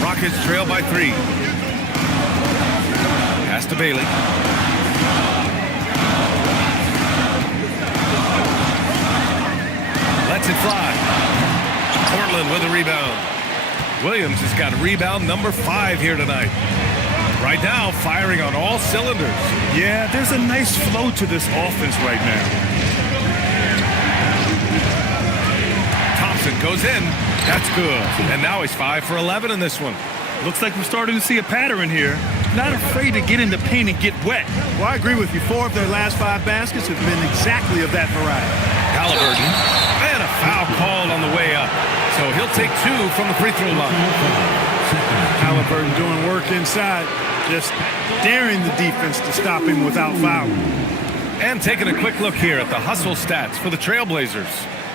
Rockets trail by 3. Pass to Bailey. Lets it fly. Portland with a rebound. Williams has got rebound number 5 here tonight. Right now, firing on all cylinders. Yeah, there's a nice flow to this offense right now. Thompson goes in. That's good. And now he's 5 for 11 in this one. Looks like we're starting to see a pattern here. Not afraid to get in the paint and get wet. Well, I agree with you. 4 of their last 5 baskets have been exactly of that variety. Halliburton. And a foul called on the way up. So he'll take 2 from the free throw line. Halliburton doing work inside, just daring the defense to stop him without foul. And taking a quick look here at the hustle stats for the Trailblazers.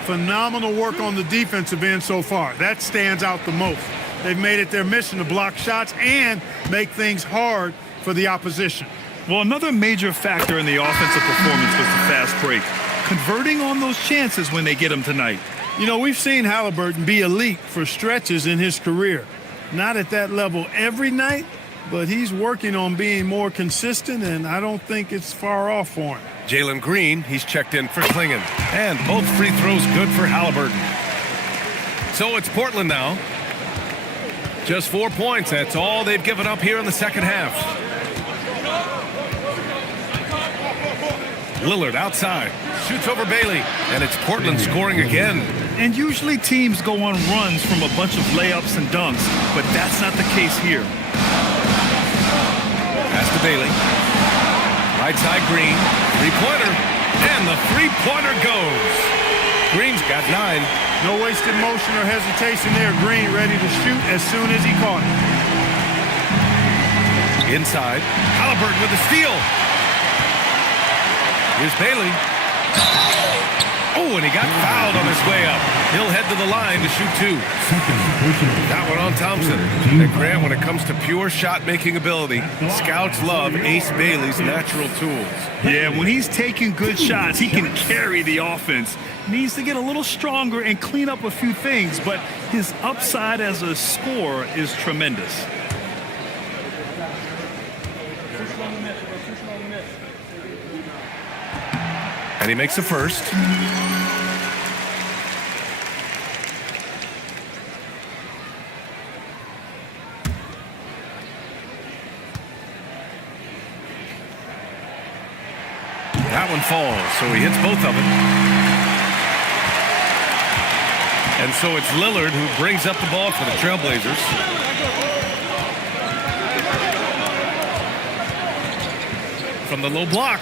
Phenomenal work on the defensive end so far. That stands out the most. They've made it their mission to block shots and make things hard for the opposition. Well, another major factor in the offensive performance was the fast break. Converting on those chances when they get them tonight. You know, we've seen Halliburton be elite for stretches in his career. Not at that level every night, but he's working on being more consistent, and I don't think it's far off for him. Jalen Green, he's checked in for Klingon. And both free throws good for Halliburton. So it's Portland now. Just 4 points. That's all they've given up here in the second half. Lillard outside. Shoots over Bailey. And it's Portland scoring again. And usually teams go on runs from a bunch of layups and dunks, but that's not the case here. Pass to Bailey. Right side Green. Three-pointer. And the three-pointer goes. Green's got 9. No wasted motion or hesitation there. Green ready to shoot as soon as he caught it. Inside. Halliburton with the steal. Here's Bailey. Oh, and he got fouled on his way up. He'll head to the line to shoot 2. That one on Thompson. And Grant, when it comes to pure shot-making ability, scouts love Ace Bailey's natural tools. Yeah, when he's taking good shots, he can carry the offense. Needs to get a little stronger and clean up a few things, but his upside as a scorer is tremendous. And he makes the first. That one falls, so he hits both of them. And so it's Lillard who brings up the ball for the Trailblazers. From the low block.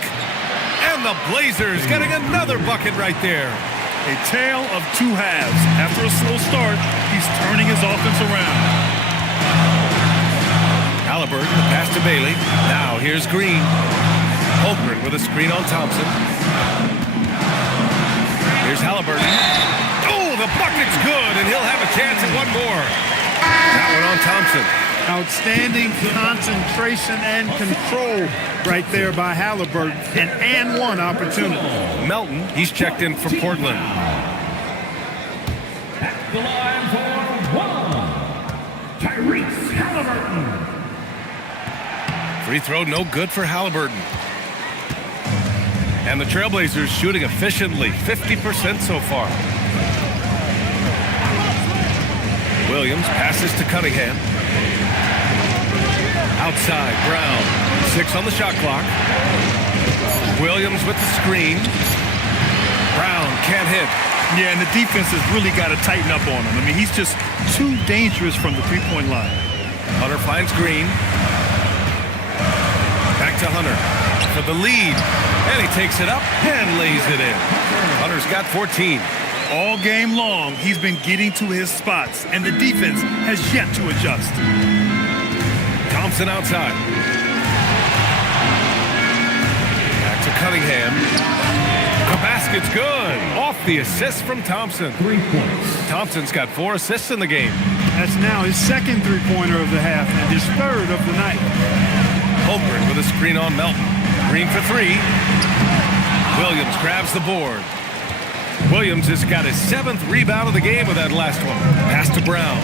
And the Blazers getting another bucket right there. A tale of 2 halves. After a slow start, he's turning his offense around. Halliburton, the pass to Bailey. Now here's Green. Holmgren with a screen on Thompson. Here's Halliburton. Oh, the bucket's good, and he'll have a chance at one more. That one on Thompson. Outstanding concentration and control right there by Halliburton. An and one opportunity. Melton, he's checked in for Portland. At the line for 1, Tyrese Halliburton. Free throw no good for Halliburton. And the Trailblazers shooting efficiently, 50% so far. Williams passes to Cunningham. Outside, Brown. 6 on the shot clock. Williams with the screen. Brown can't hit. Yeah, and the defense has really got to tighten up on him. I mean, he's just too dangerous from the three-point line. Hunter finds Green. Back to Hunter for the lead. And he takes it up and lays it in. Hunter's got 14. All game long, he's been getting to his spots, and the defense has yet to adjust. Thompson outside. Back to Cunningham. The basket's good. Off the assist from Thompson. 3 points. Thompson's got 4 assists in the game. That's now his second three-pointer of the half and his third of the night. Holmgren with a screen on Melton. Green for 3. Williams grabs the board. Williams has got his 7th rebound of the game with that last one. Pass to Brown.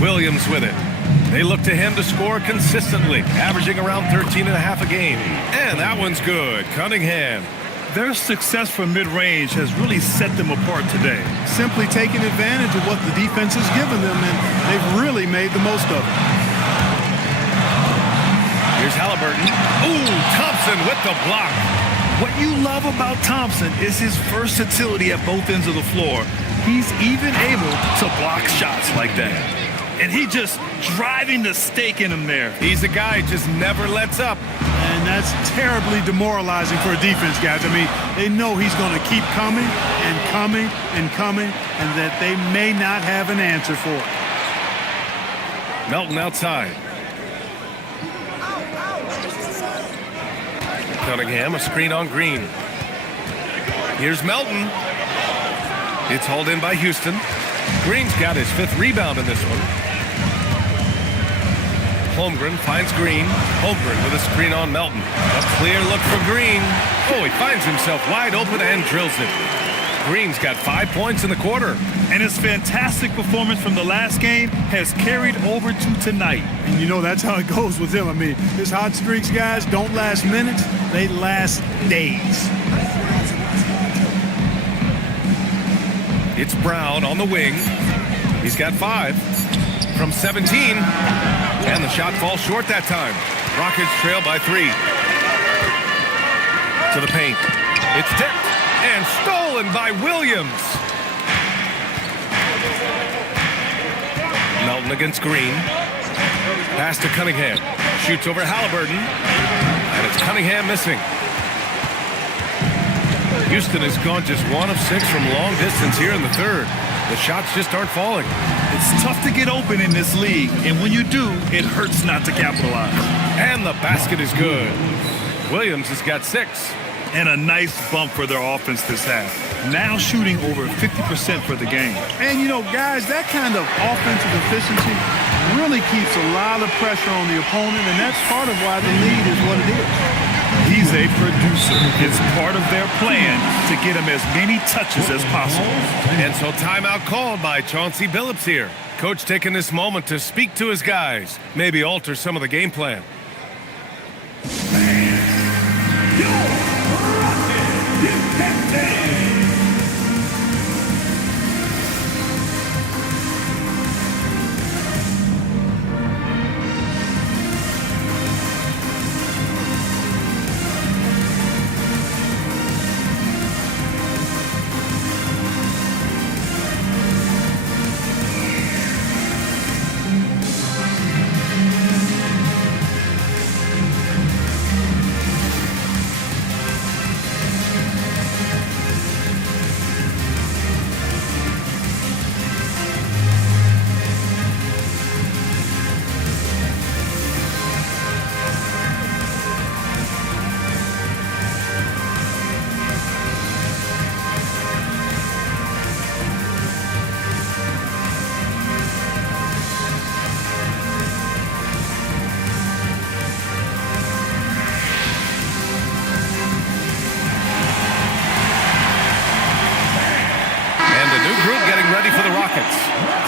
Williams with it. They look to him to score consistently, averaging around 13 and a half a game. And that one's good. Cunningham. Their success from mid-range has really set them apart today. Simply taking advantage of what the defense has given them, and they've really made the most of it. Here's Halliburton. Ooh, Thompson with the block. What you love about Thompson is his versatility at both ends of the floor. He's even able to block shots like that. And he just driving the stake in him there. He's a guy who just never lets up. And that's terribly demoralizing for a defense, guys. I mean, they know he's going to keep coming and coming and coming, and that they may not have an answer for it. Melton outside. Cunningham, a screen on Green. Here's Melton. It's hauled in by Houston. Green's got his 5th rebound in this one. Holmgren finds Green. Holmgren with a screen on Melton. A clear look for Green. Oh, he finds himself wide open and drills it. Green's got 5 points in the quarter. And his fantastic performance from the last game has carried over to tonight. And you know that's how it goes with him. I mean, his hot streaks, guys, don't last minutes. They last days. It's Brown on the wing. He's got 5 from 17. And the shot falls short that time. Rockets trail by 3. To the paint. It's tipped and stolen by Williams. Melton against Green. Pass to Cunningham. Shoots over Halliburton. And it's Cunningham missing. Houston has gone just 1 of 6 from long distance here in the third. The shots just aren't falling. It's tough to get open in this league, and when you do, it hurts not to capitalize. And the basket is good. Williams has got 6. And a nice bump for their offense this half. Now shooting over 50% for the game. And, you know, guys, that kind of offensive efficiency really keeps a lot of pressure on the opponent, and that's part of why the lead is what it is. He's a producer. It's part of their plan to get him as many touches as possible. And so timeout called by Chauncey Billups here. Coach taking this moment to speak to his guys, maybe alter some of the game plan.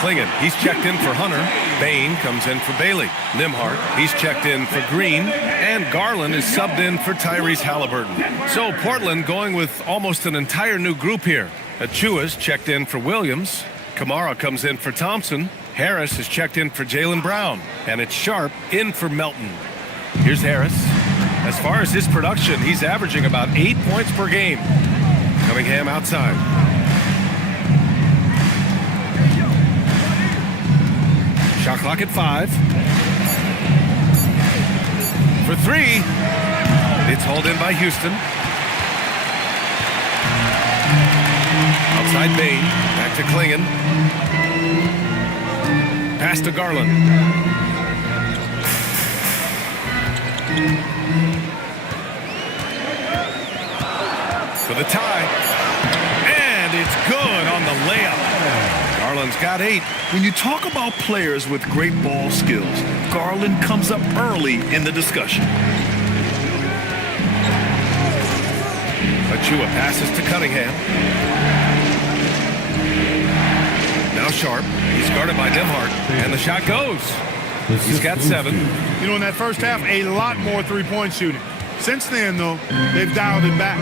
Klingon, he's checked in for Hunter. Bain comes in for Bailey. Nimhart, he's checked in for Green. And Garland is subbed in for Tyrese Halliburton. So Portland going with almost an entire new group here. Achua's checked in for Williams. Kamara comes in for Thompson. Harris is checked in for Jaylen Brown. And it's Sharp in for Melton. Here's Harris. As far as his production, he's averaging about 8 points per game. Cunningham outside. Shot clock at 5. For 3. It's hauled in by Houston. Outside Bain. Back to Klingon. Pass to Garland. For the tie. And it's good on the layup. Garland's got 8. When you talk about players with great ball skills, Garland comes up early in the discussion. Achua passes to Cunningham. Now Sharp. He's guarded by Nembhard. And the shot goes. He's got 7. You know, in that first half, a lot more three-point shooting. Since then, though, they've dialed it back.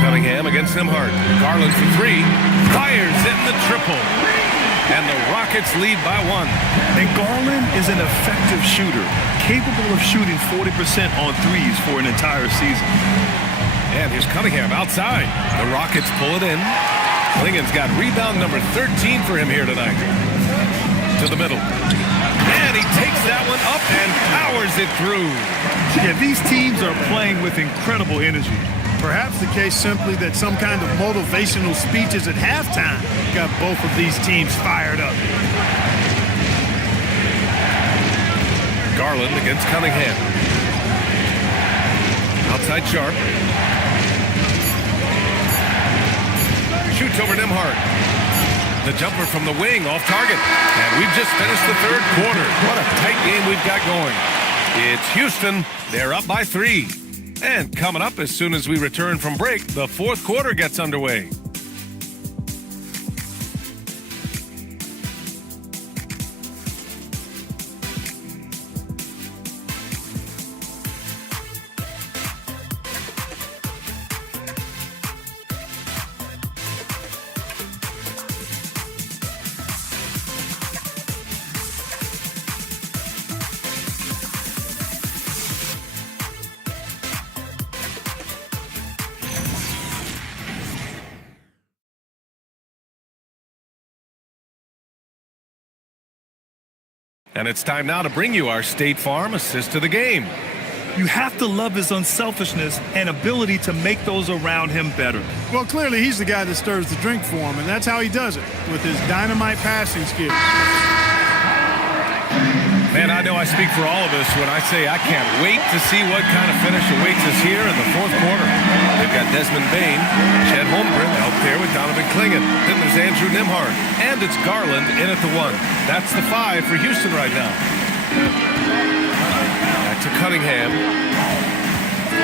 Cunningham against Nembhard. Garland for 3. Fires in the triple. And the Rockets lead by 1. And Garland is an effective shooter, capable of shooting 40% on threes for an entire season. And here's Cunningham outside. The Rockets pull it in. Klingon's got rebound number 13 for him here tonight. To the middle. And he takes that one up and powers it through. Yeah, these teams are playing with incredible energy. Perhaps the case simply that some kind of motivational speeches at halftime got both of these teams fired up. Garland against Cunningham. Outside Sharp. Shoots over Nembhard. The jumper from the wing off target. And we've just finished the third quarter. What a tight game we've got going. It's Houston. They're up by 3. And coming up as soon as we return from break, the fourth quarter gets underway. And it's time now to bring you our State Farm assist to the game. You have to love his unselfishness and ability to make those around him better. Well, clearly he's the guy that stirs the drink for him, and that's how he does it, with his dynamite passing skills. Man, I know I speak for all of us when I say I can't wait to see what kind of finish awaits us here in the fourth quarter. They've got Desmond Bain, Chet Holmgren out there with Donovan Klingon. Then there's Andrew Nembhard, and it's Garland in at the 1. That's the 5 for Houston right now. Back to Cunningham.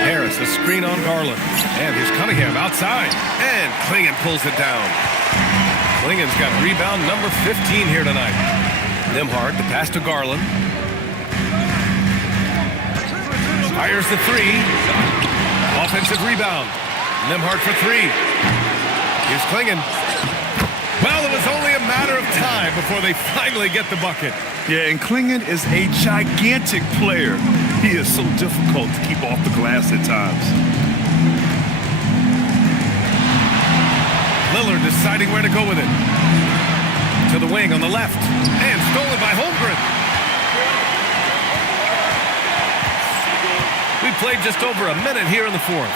Harris, a screen on Garland. And here's Cunningham outside. And Klingon pulls it down. Klingon's got rebound number 15 here tonight. Nembhard, the pass to Garland. Fires the 3. Offensive rebound. Nembhard for 3. Here's Klingon. Well, it was only a matter of time before they finally get the bucket. Yeah, and Klingon is a gigantic player. He is so difficult to keep off the glass at times. Lillard deciding where to go with it. To the wing on the left. And stolen by Holmgren. We played just over a minute here in the fourth.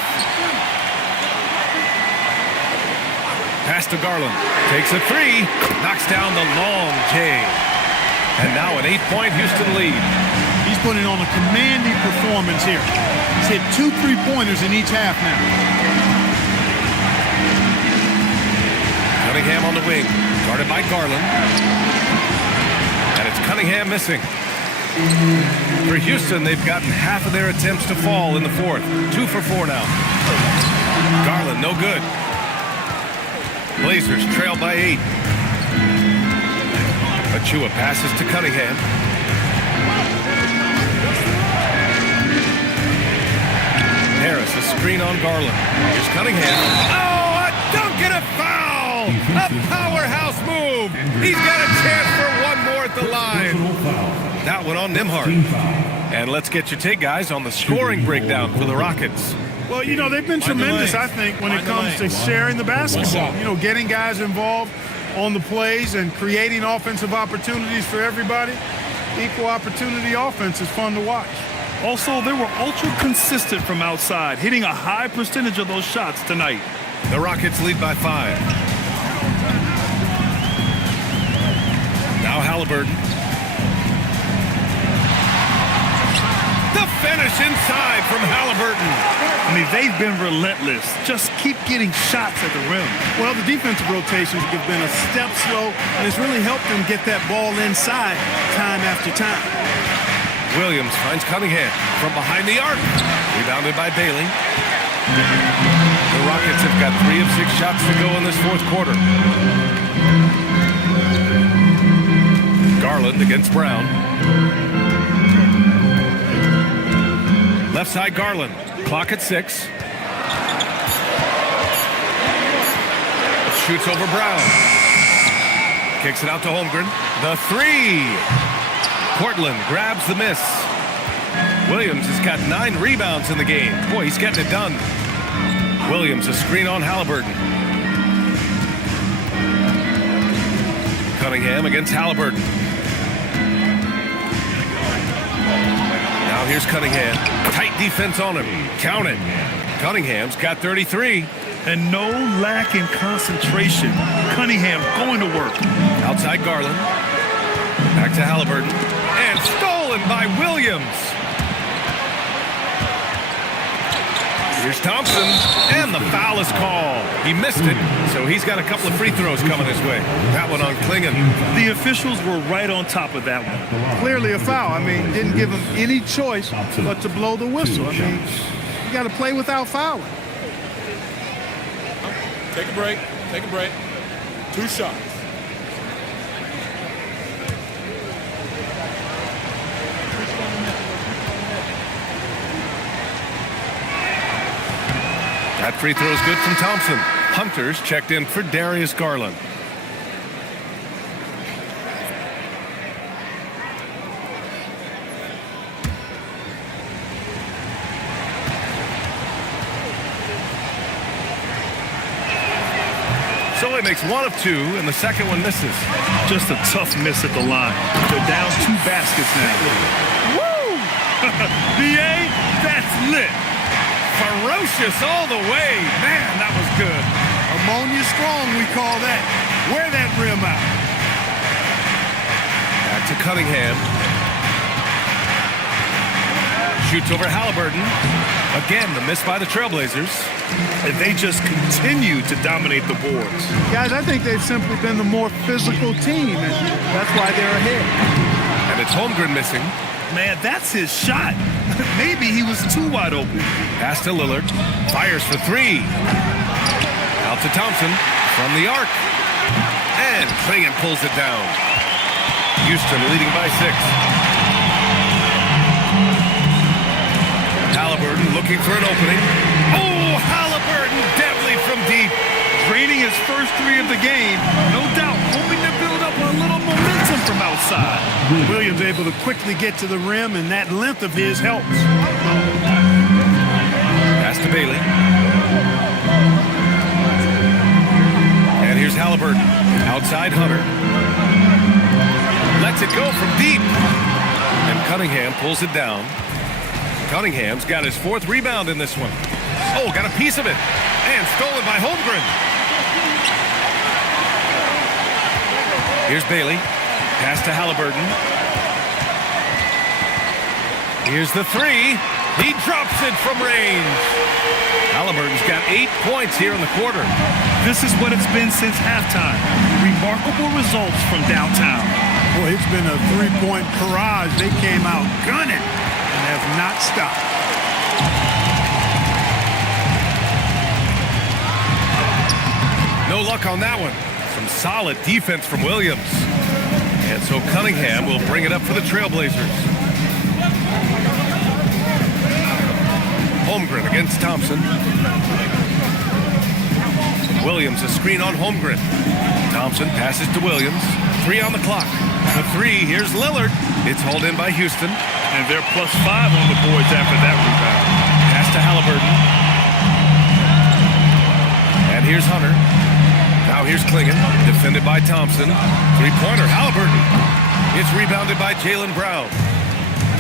Pass to Garland. Takes a 3. Knocks down the long J. And now an 8-point Houston lead. He's putting on a commanding performance here. He's hit 2 3-pointers in each half now. Cunningham on the wing. Guarded by Garland. And it's Cunningham missing. For Houston, they've gotten half of their attempts to fall in the fourth. 2 for 4 now. Garland, no good. Blazers trail by 8. Achua passes to Cunningham. Harris, a screen screen on Garland. Here's Cunningham. Oh, a dunk and a foul! A powerhouse move! He's got a chance for one more at the line. That one on Nembhard. And let's get your take, guys, on the scoring breakdown for the Rockets. Well, you know, they've been tremendous, I think, when it comes to sharing the basketball. You know, getting guys involved on the plays and creating offensive opportunities for everybody. Equal opportunity offense is fun to watch. Also, they were ultra consistent from outside, hitting a high percentage of those shots tonight. The Rockets lead by 5. Now Halliburton. The finish inside from Halliburton. I mean, they've been relentless. Just keep getting shots at the rim. Well, the defensive rotations have been a step slow, and it's really helped them get that ball inside time after time. Williams finds Cunningham from behind the arc. Rebounded by Bailey. The Rockets have got 3 of 6 shots to go in this fourth quarter. Garland against Brown. Left side Garland. Clock at 6. Shoots over Brown. Kicks it out to Holmgren. The 3. Portland grabs the miss. Williams has got 9 rebounds in the game. Boy, he's getting it done. Williams, a screen on Halliburton. Cunningham against Halliburton. Now here's Cunningham. Tight defense on him. Count it. Cunningham's got 33. And no lack in concentration. Cunningham going to work. Outside Garland. Back to Halliburton. And stolen by Williams. Here's Thompson. And the foul is called. He missed it, so he's got a couple of free throws coming his way. That one on Klingon. The officials were right on top of that one. Clearly a foul. I mean, didn't give him any choice but to blow the whistle. I mean, you got to play without fouling. Take a break. Take a break. 2 shots. That free throw is good from Thompson. Hunter's checked in for Darius Garland. So he makes 1 of 2, and the second one misses. Just a tough miss at the line. They're down 2 baskets now. Woo! BA, that's lit. Ferocious all the way. Man, that was good. Ammonia strong, we call that. Wear that rim out. Back to Cunningham. Shoots over Halliburton. Again, the miss by the Trailblazers. And they just continue to dominate the boards. Guys, I think they've simply been the more physical team, and that's why they're ahead. And it's Holmgren missing. Man, that's his shot. Maybe he was too wide open. Pass to Lillard. Fires for 3. Out to Thompson from the arc. And Klingon pulls it down. Houston leading by 6. Halliburton looking for an opening. Oh, Halliburton deadly from deep. Draining his first 3 of the game. No doubt hoping to build up a little momentum from outside. Williams able to quickly get to the rim, and that length of his helps. Pass to Bailey. And here's Halliburton. Outside Hunter. Lets it go from deep. And Cunningham pulls it down. Cunningham's got his 4th rebound in this one. Oh, got a piece of it. And stolen by Holmgren. Here's Bailey. Pass to Halliburton. Here's the 3. He drops it from range. Halliburton's got 8 points here in the quarter. This is what it's been since halftime. Remarkable results from downtown. Boy, it's been a 3-point barrage. They came out gunning and have not stopped. No luck on that one. Some solid defense from Williams. And so Cunningham will bring it up for the Trailblazers. Holmgren against Thompson. Williams, a screen on Holmgren. Thompson passes to Williams. 3 on the clock. The 3, here's Lillard. It's hauled in by Houston. And they're +5 on the boards after that rebound. Pass to Halliburton. And here's Hunter. Now here's Klingon, defended by Thompson. 3-pointer, Halliburton. It's rebounded by Jaylen Brown.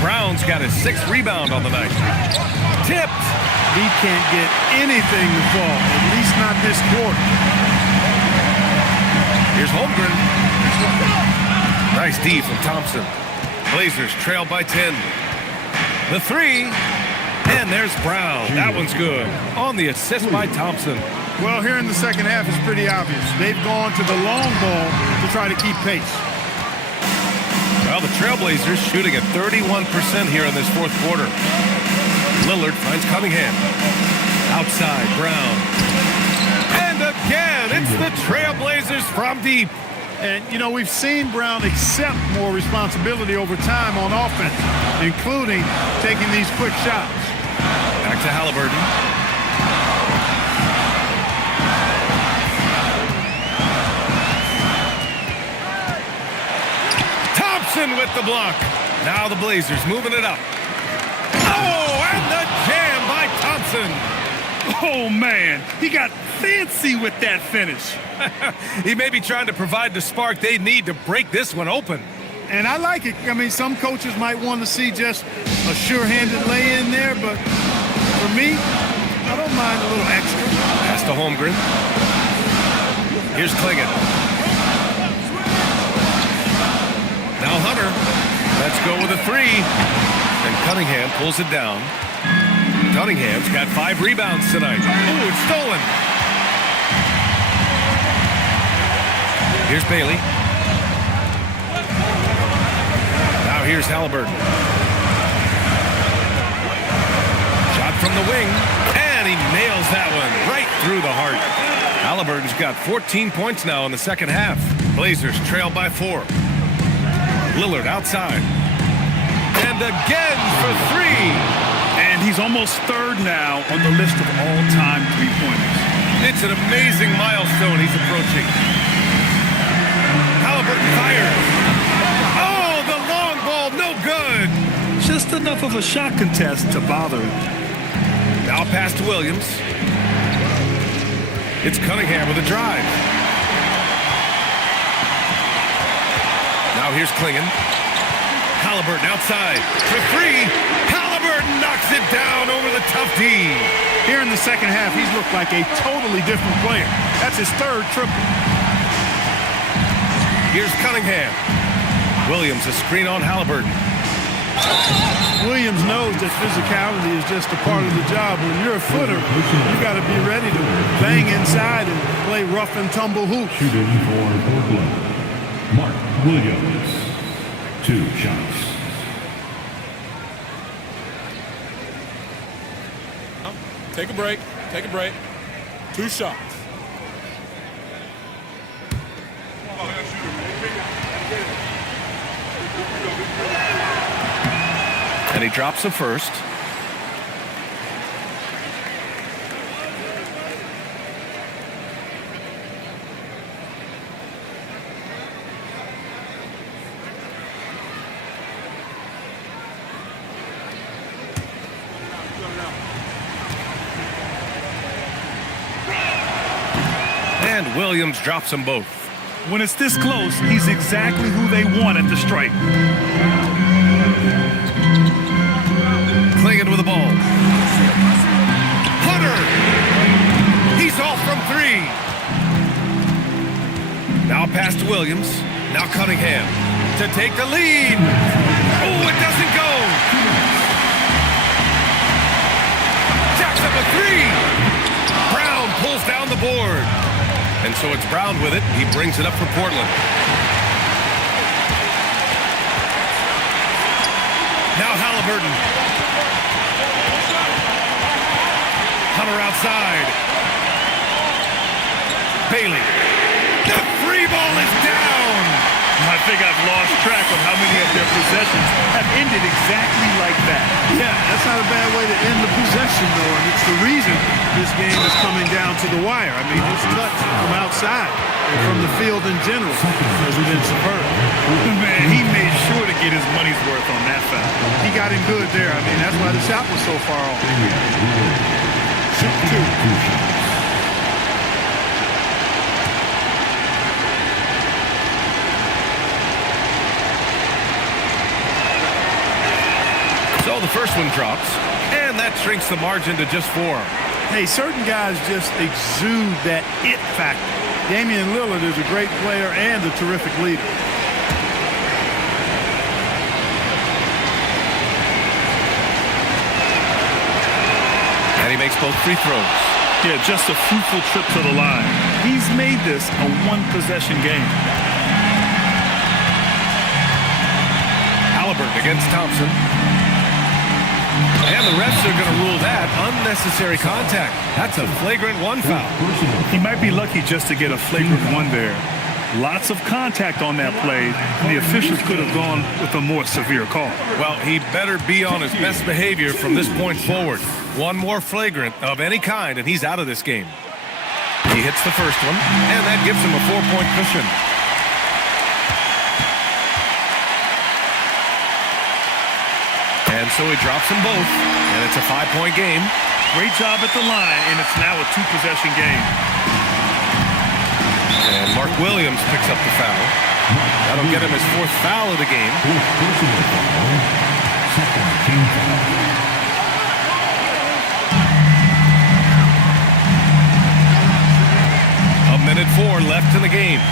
Brown's got his 6th rebound on the night. Tipped. He can't get anything to fall, at least not this quarter. Here's Holmgren. Nice D from Thompson. Blazers trail by 10. The 3. And there's Brown. That one's good. On the assist by Thompson. Well, here in the second half, it's pretty obvious. They've gone to the long ball to try to keep pace. Well, the Trailblazers shooting at 31% here in this fourth quarter. Lillard finds Cunningham. Outside, Brown. And again, it's the Trailblazers from deep. And, you know, we've seen Brown accept more responsibility over time on offense, including taking these quick shots. Back to Halliburton. Thompson with the block. Now the Blazers moving it up. Oh, and the jam by Thompson. Oh, man. He got fancy with that finish. He may be trying to provide the spark they need to break this one open. And I like it. I mean, some coaches might want to see just a sure-handed lay-in there, but for me, I don't mind a little extra. Pass to Holmgren. Here's Klingon. Now Hunter. Let's go with a 3. And Cunningham pulls it down. Cunningham's got 5 rebounds tonight. Oh, it's stolen. Here's Bailey. Now here's Halliburton. Shot from the wing. And he nails that one right through the heart. Halliburton's got 14 points now in the second half. Blazers trail by 4. Lillard outside. And again for 3. And he's almost 3rd now on the list of all-time three-pointers. It's an amazing milestone he's approaching. Halliburton fires. Oh, the long ball, no good. Just enough of a shot contest to bother him. Now pass to Williams. It's Cunningham with a drive. Now here's Klingon. Halliburton outside for 3. Halliburton knocks it down over the tough D. Here in the second half, he's looked like a totally different player. That's his 3rd triple. Here's Cunningham. Williams, a screen on Halliburton. Williams knows that physicality is just a part of the job. When you're a footer, you got to be ready to bang inside and play rough and tumble hoops. Shooting for Portland, Mark Williams. 2 shots. Take a break. Take a break. 2 shots. And he drops the first. And Williams drops them both. When it's this close, he's exactly who they want at the stripe. Klingon with the ball. Hunter! He's off from 3. Now pass to Williams. Now Cunningham to take the lead. Oh, it doesn't go. Jacks up a 3. Brown pulls down the board. And so it's Brown with it. He brings it up for Portland. Now Halliburton. Hunter outside. Bailey. The 3 ball is down. I think I've lost track of how many of their possessions have ended exactly like that. Yeah, that's not a bad way to end the possession, though, and it's the reason this game is coming down to the wire. I mean, his touch from outside and from the field in general has been superb. Man, he made sure to get his money's worth on that foul. He got him good there. I mean, that's why the shot was so far off. Shoot two. So the first one drops, and that shrinks the margin to just 4. Hey, certain guys just exude that it factor. Damian Lillard is a great player and a terrific leader. And he makes both free throws. Yeah, just a fruitful trip to the line. He's made this a one-possession game. Halliburton against Thompson. And the refs are going to rule that unnecessary contact. That's a flagrant 1 foul. He might be lucky just to get a flagrant 1 there. Lots of contact on that play, and the officials could have gone with a more severe call. Well, he better be on his best behavior from this point forward. One more flagrant of any kind, and he's out of this game. He hits the first one, and that gives him a 4-point cushion. And so he drops them both, and it's a 5-point game. Great job at the line, and it's now a 2-possession game. And Mark Williams picks up the foul. That'll get him his 4th foul of the game. A minute 4 left in the game.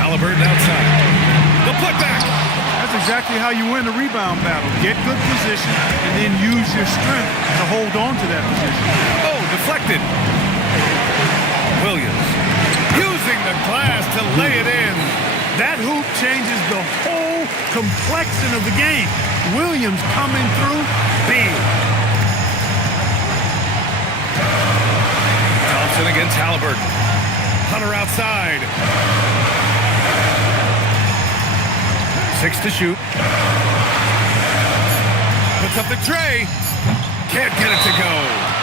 Halliburton outside. The putback. That's exactly how you win a rebound battle. Get good position and then use your strength to hold on to that position. Oh, deflected. Williams using the glass to lay it in. That hoop changes the whole complexion of the game. Williams coming through big. Thompson against Halliburton. Hunter outside. 6 to shoot. Puts up the tray. Can't get it to go.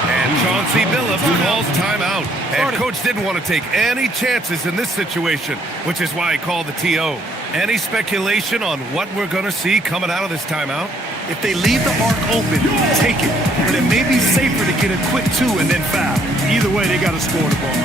And Chauncey Billups calls timeout. And coach didn't want to take any chances in this situation, which is why he called the TO. Any speculation on what we're going to see coming out of this timeout? If they leave the arc open, take it. But it may be safer to get a quick 2 and then foul. Either way, they got to score the ball.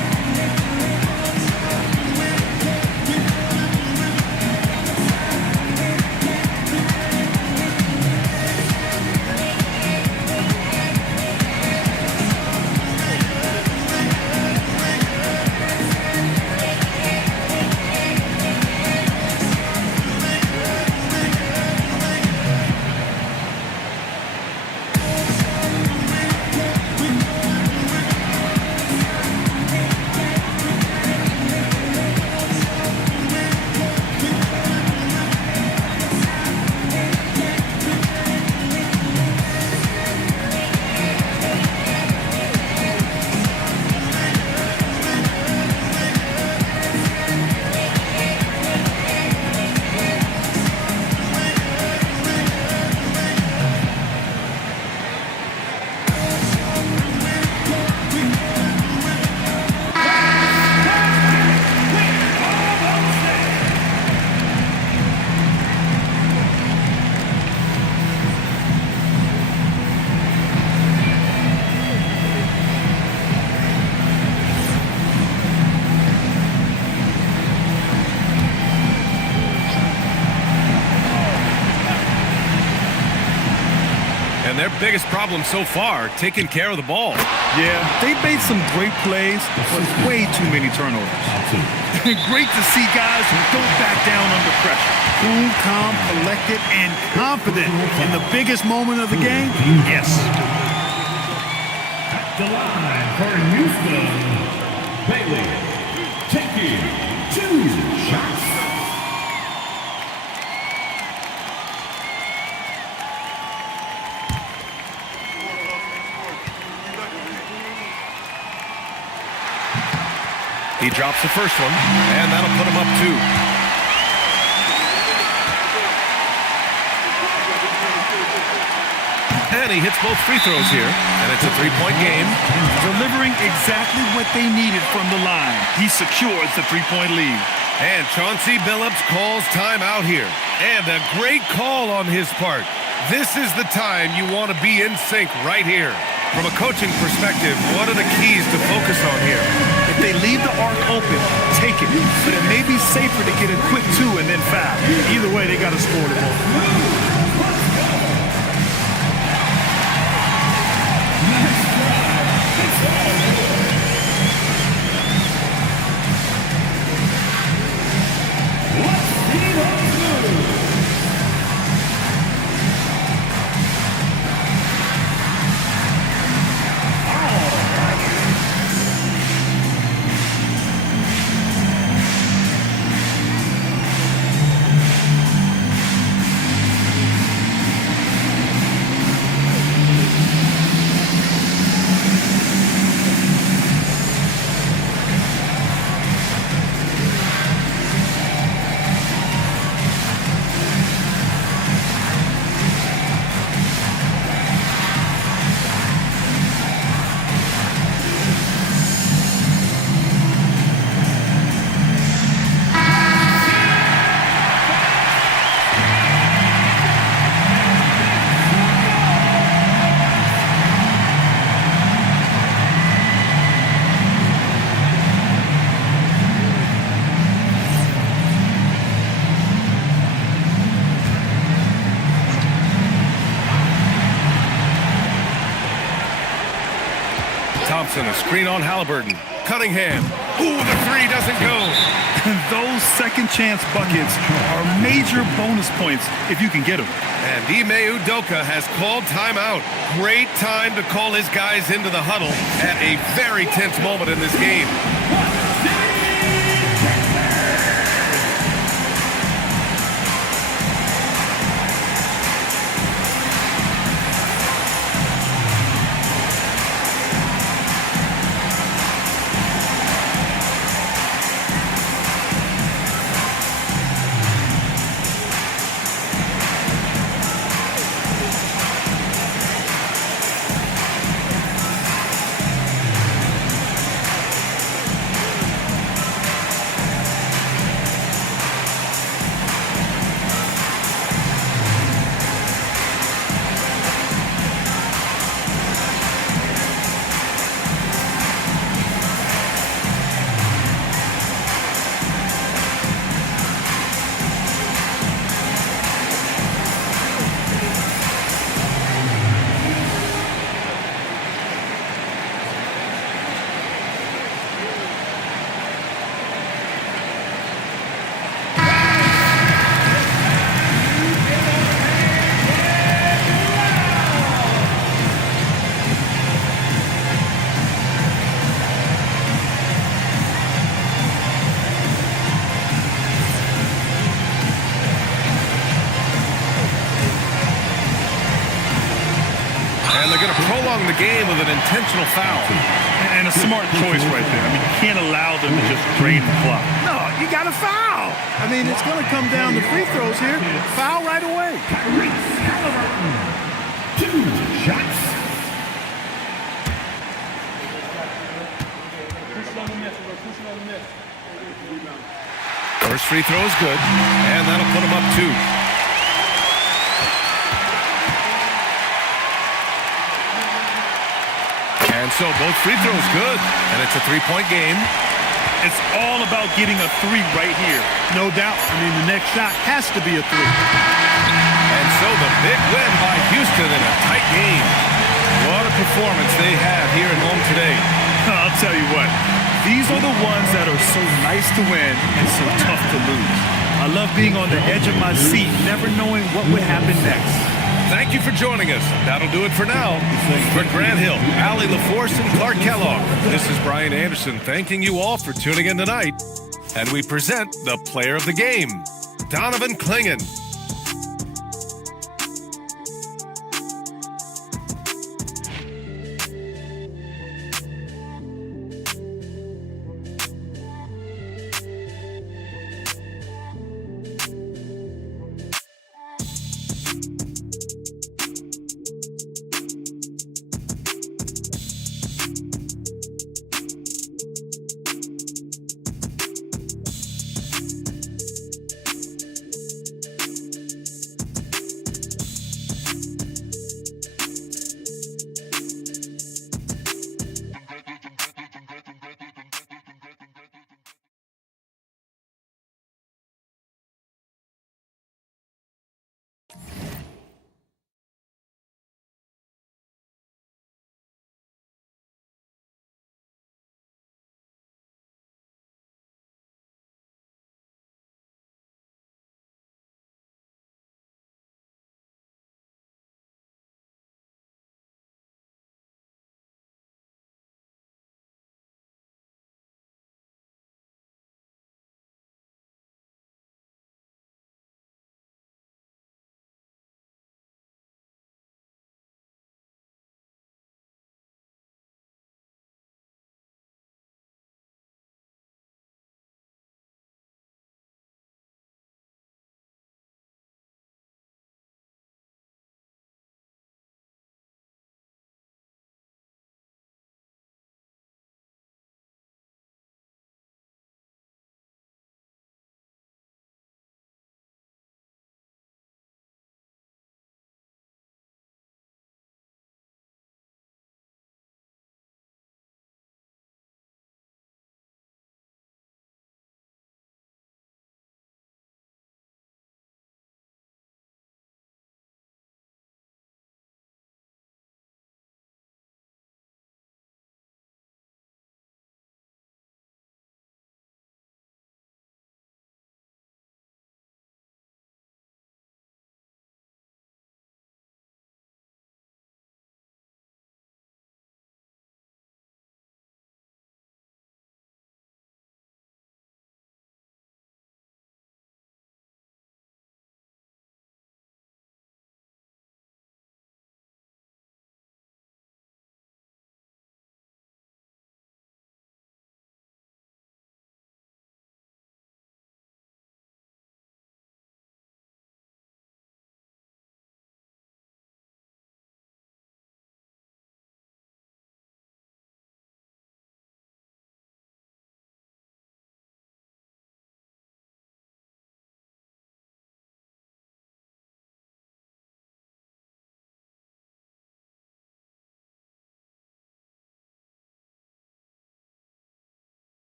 And their biggest problem so far, taking care of the ball. Yeah, they made some great plays, but way too many turnovers. Great to see guys who don't back down under pressure. Cool, calm, collected, and confident in the biggest moment of the game. Yes. The line for Houston, Bailey, taking 2 shots. He drops the first one, and that'll put him up 2. And he hits both free throws here, and it's a three-point game. Delivering exactly what they needed from the line. He secures the three-point lead. And Chauncey Billups calls timeout here. And a great call on his part. This is the time you want to be in sync right here. From a coaching perspective, what are the keys to focus on here? If they leave the arc open, take it. But it may be safer to get a quick two and then foul. Either way, they got to score the ball. Thompson, a screen on Halliburton. Cunningham. Ooh, the three doesn't go. Those second chance buckets are major bonus points if you can get them. And Ime Udoka has called timeout. Great time to call his guys into the huddle at a very tense moment in this game. And they're going to prolong the game with an intentional foul. And a smart choice right there. I mean, you can't allow them to just drain the clock. No, you got to foul. I mean, it's going to come down to free throws here. Foul right away. 2 shots. First free throw is good, and that'll put him up 2. And so both free throws good, and it's a 3-point game. It's all about getting a 3 right here. No doubt. I mean, the next shot has to be a 3. And so the big win by Houston in a tight game. What a performance they have here at home today. I'll tell you what, these are the ones that are so nice to win and so tough to lose. I love being on the edge of my seat, never knowing what would happen next. Thank you for joining us. That'll do it for now. For Grant Hill, Allie LaForce, and Clark Kellogg, this is Brian Anderson thanking you all for tuning in tonight. And we present the player of the game, Donovan Clingan.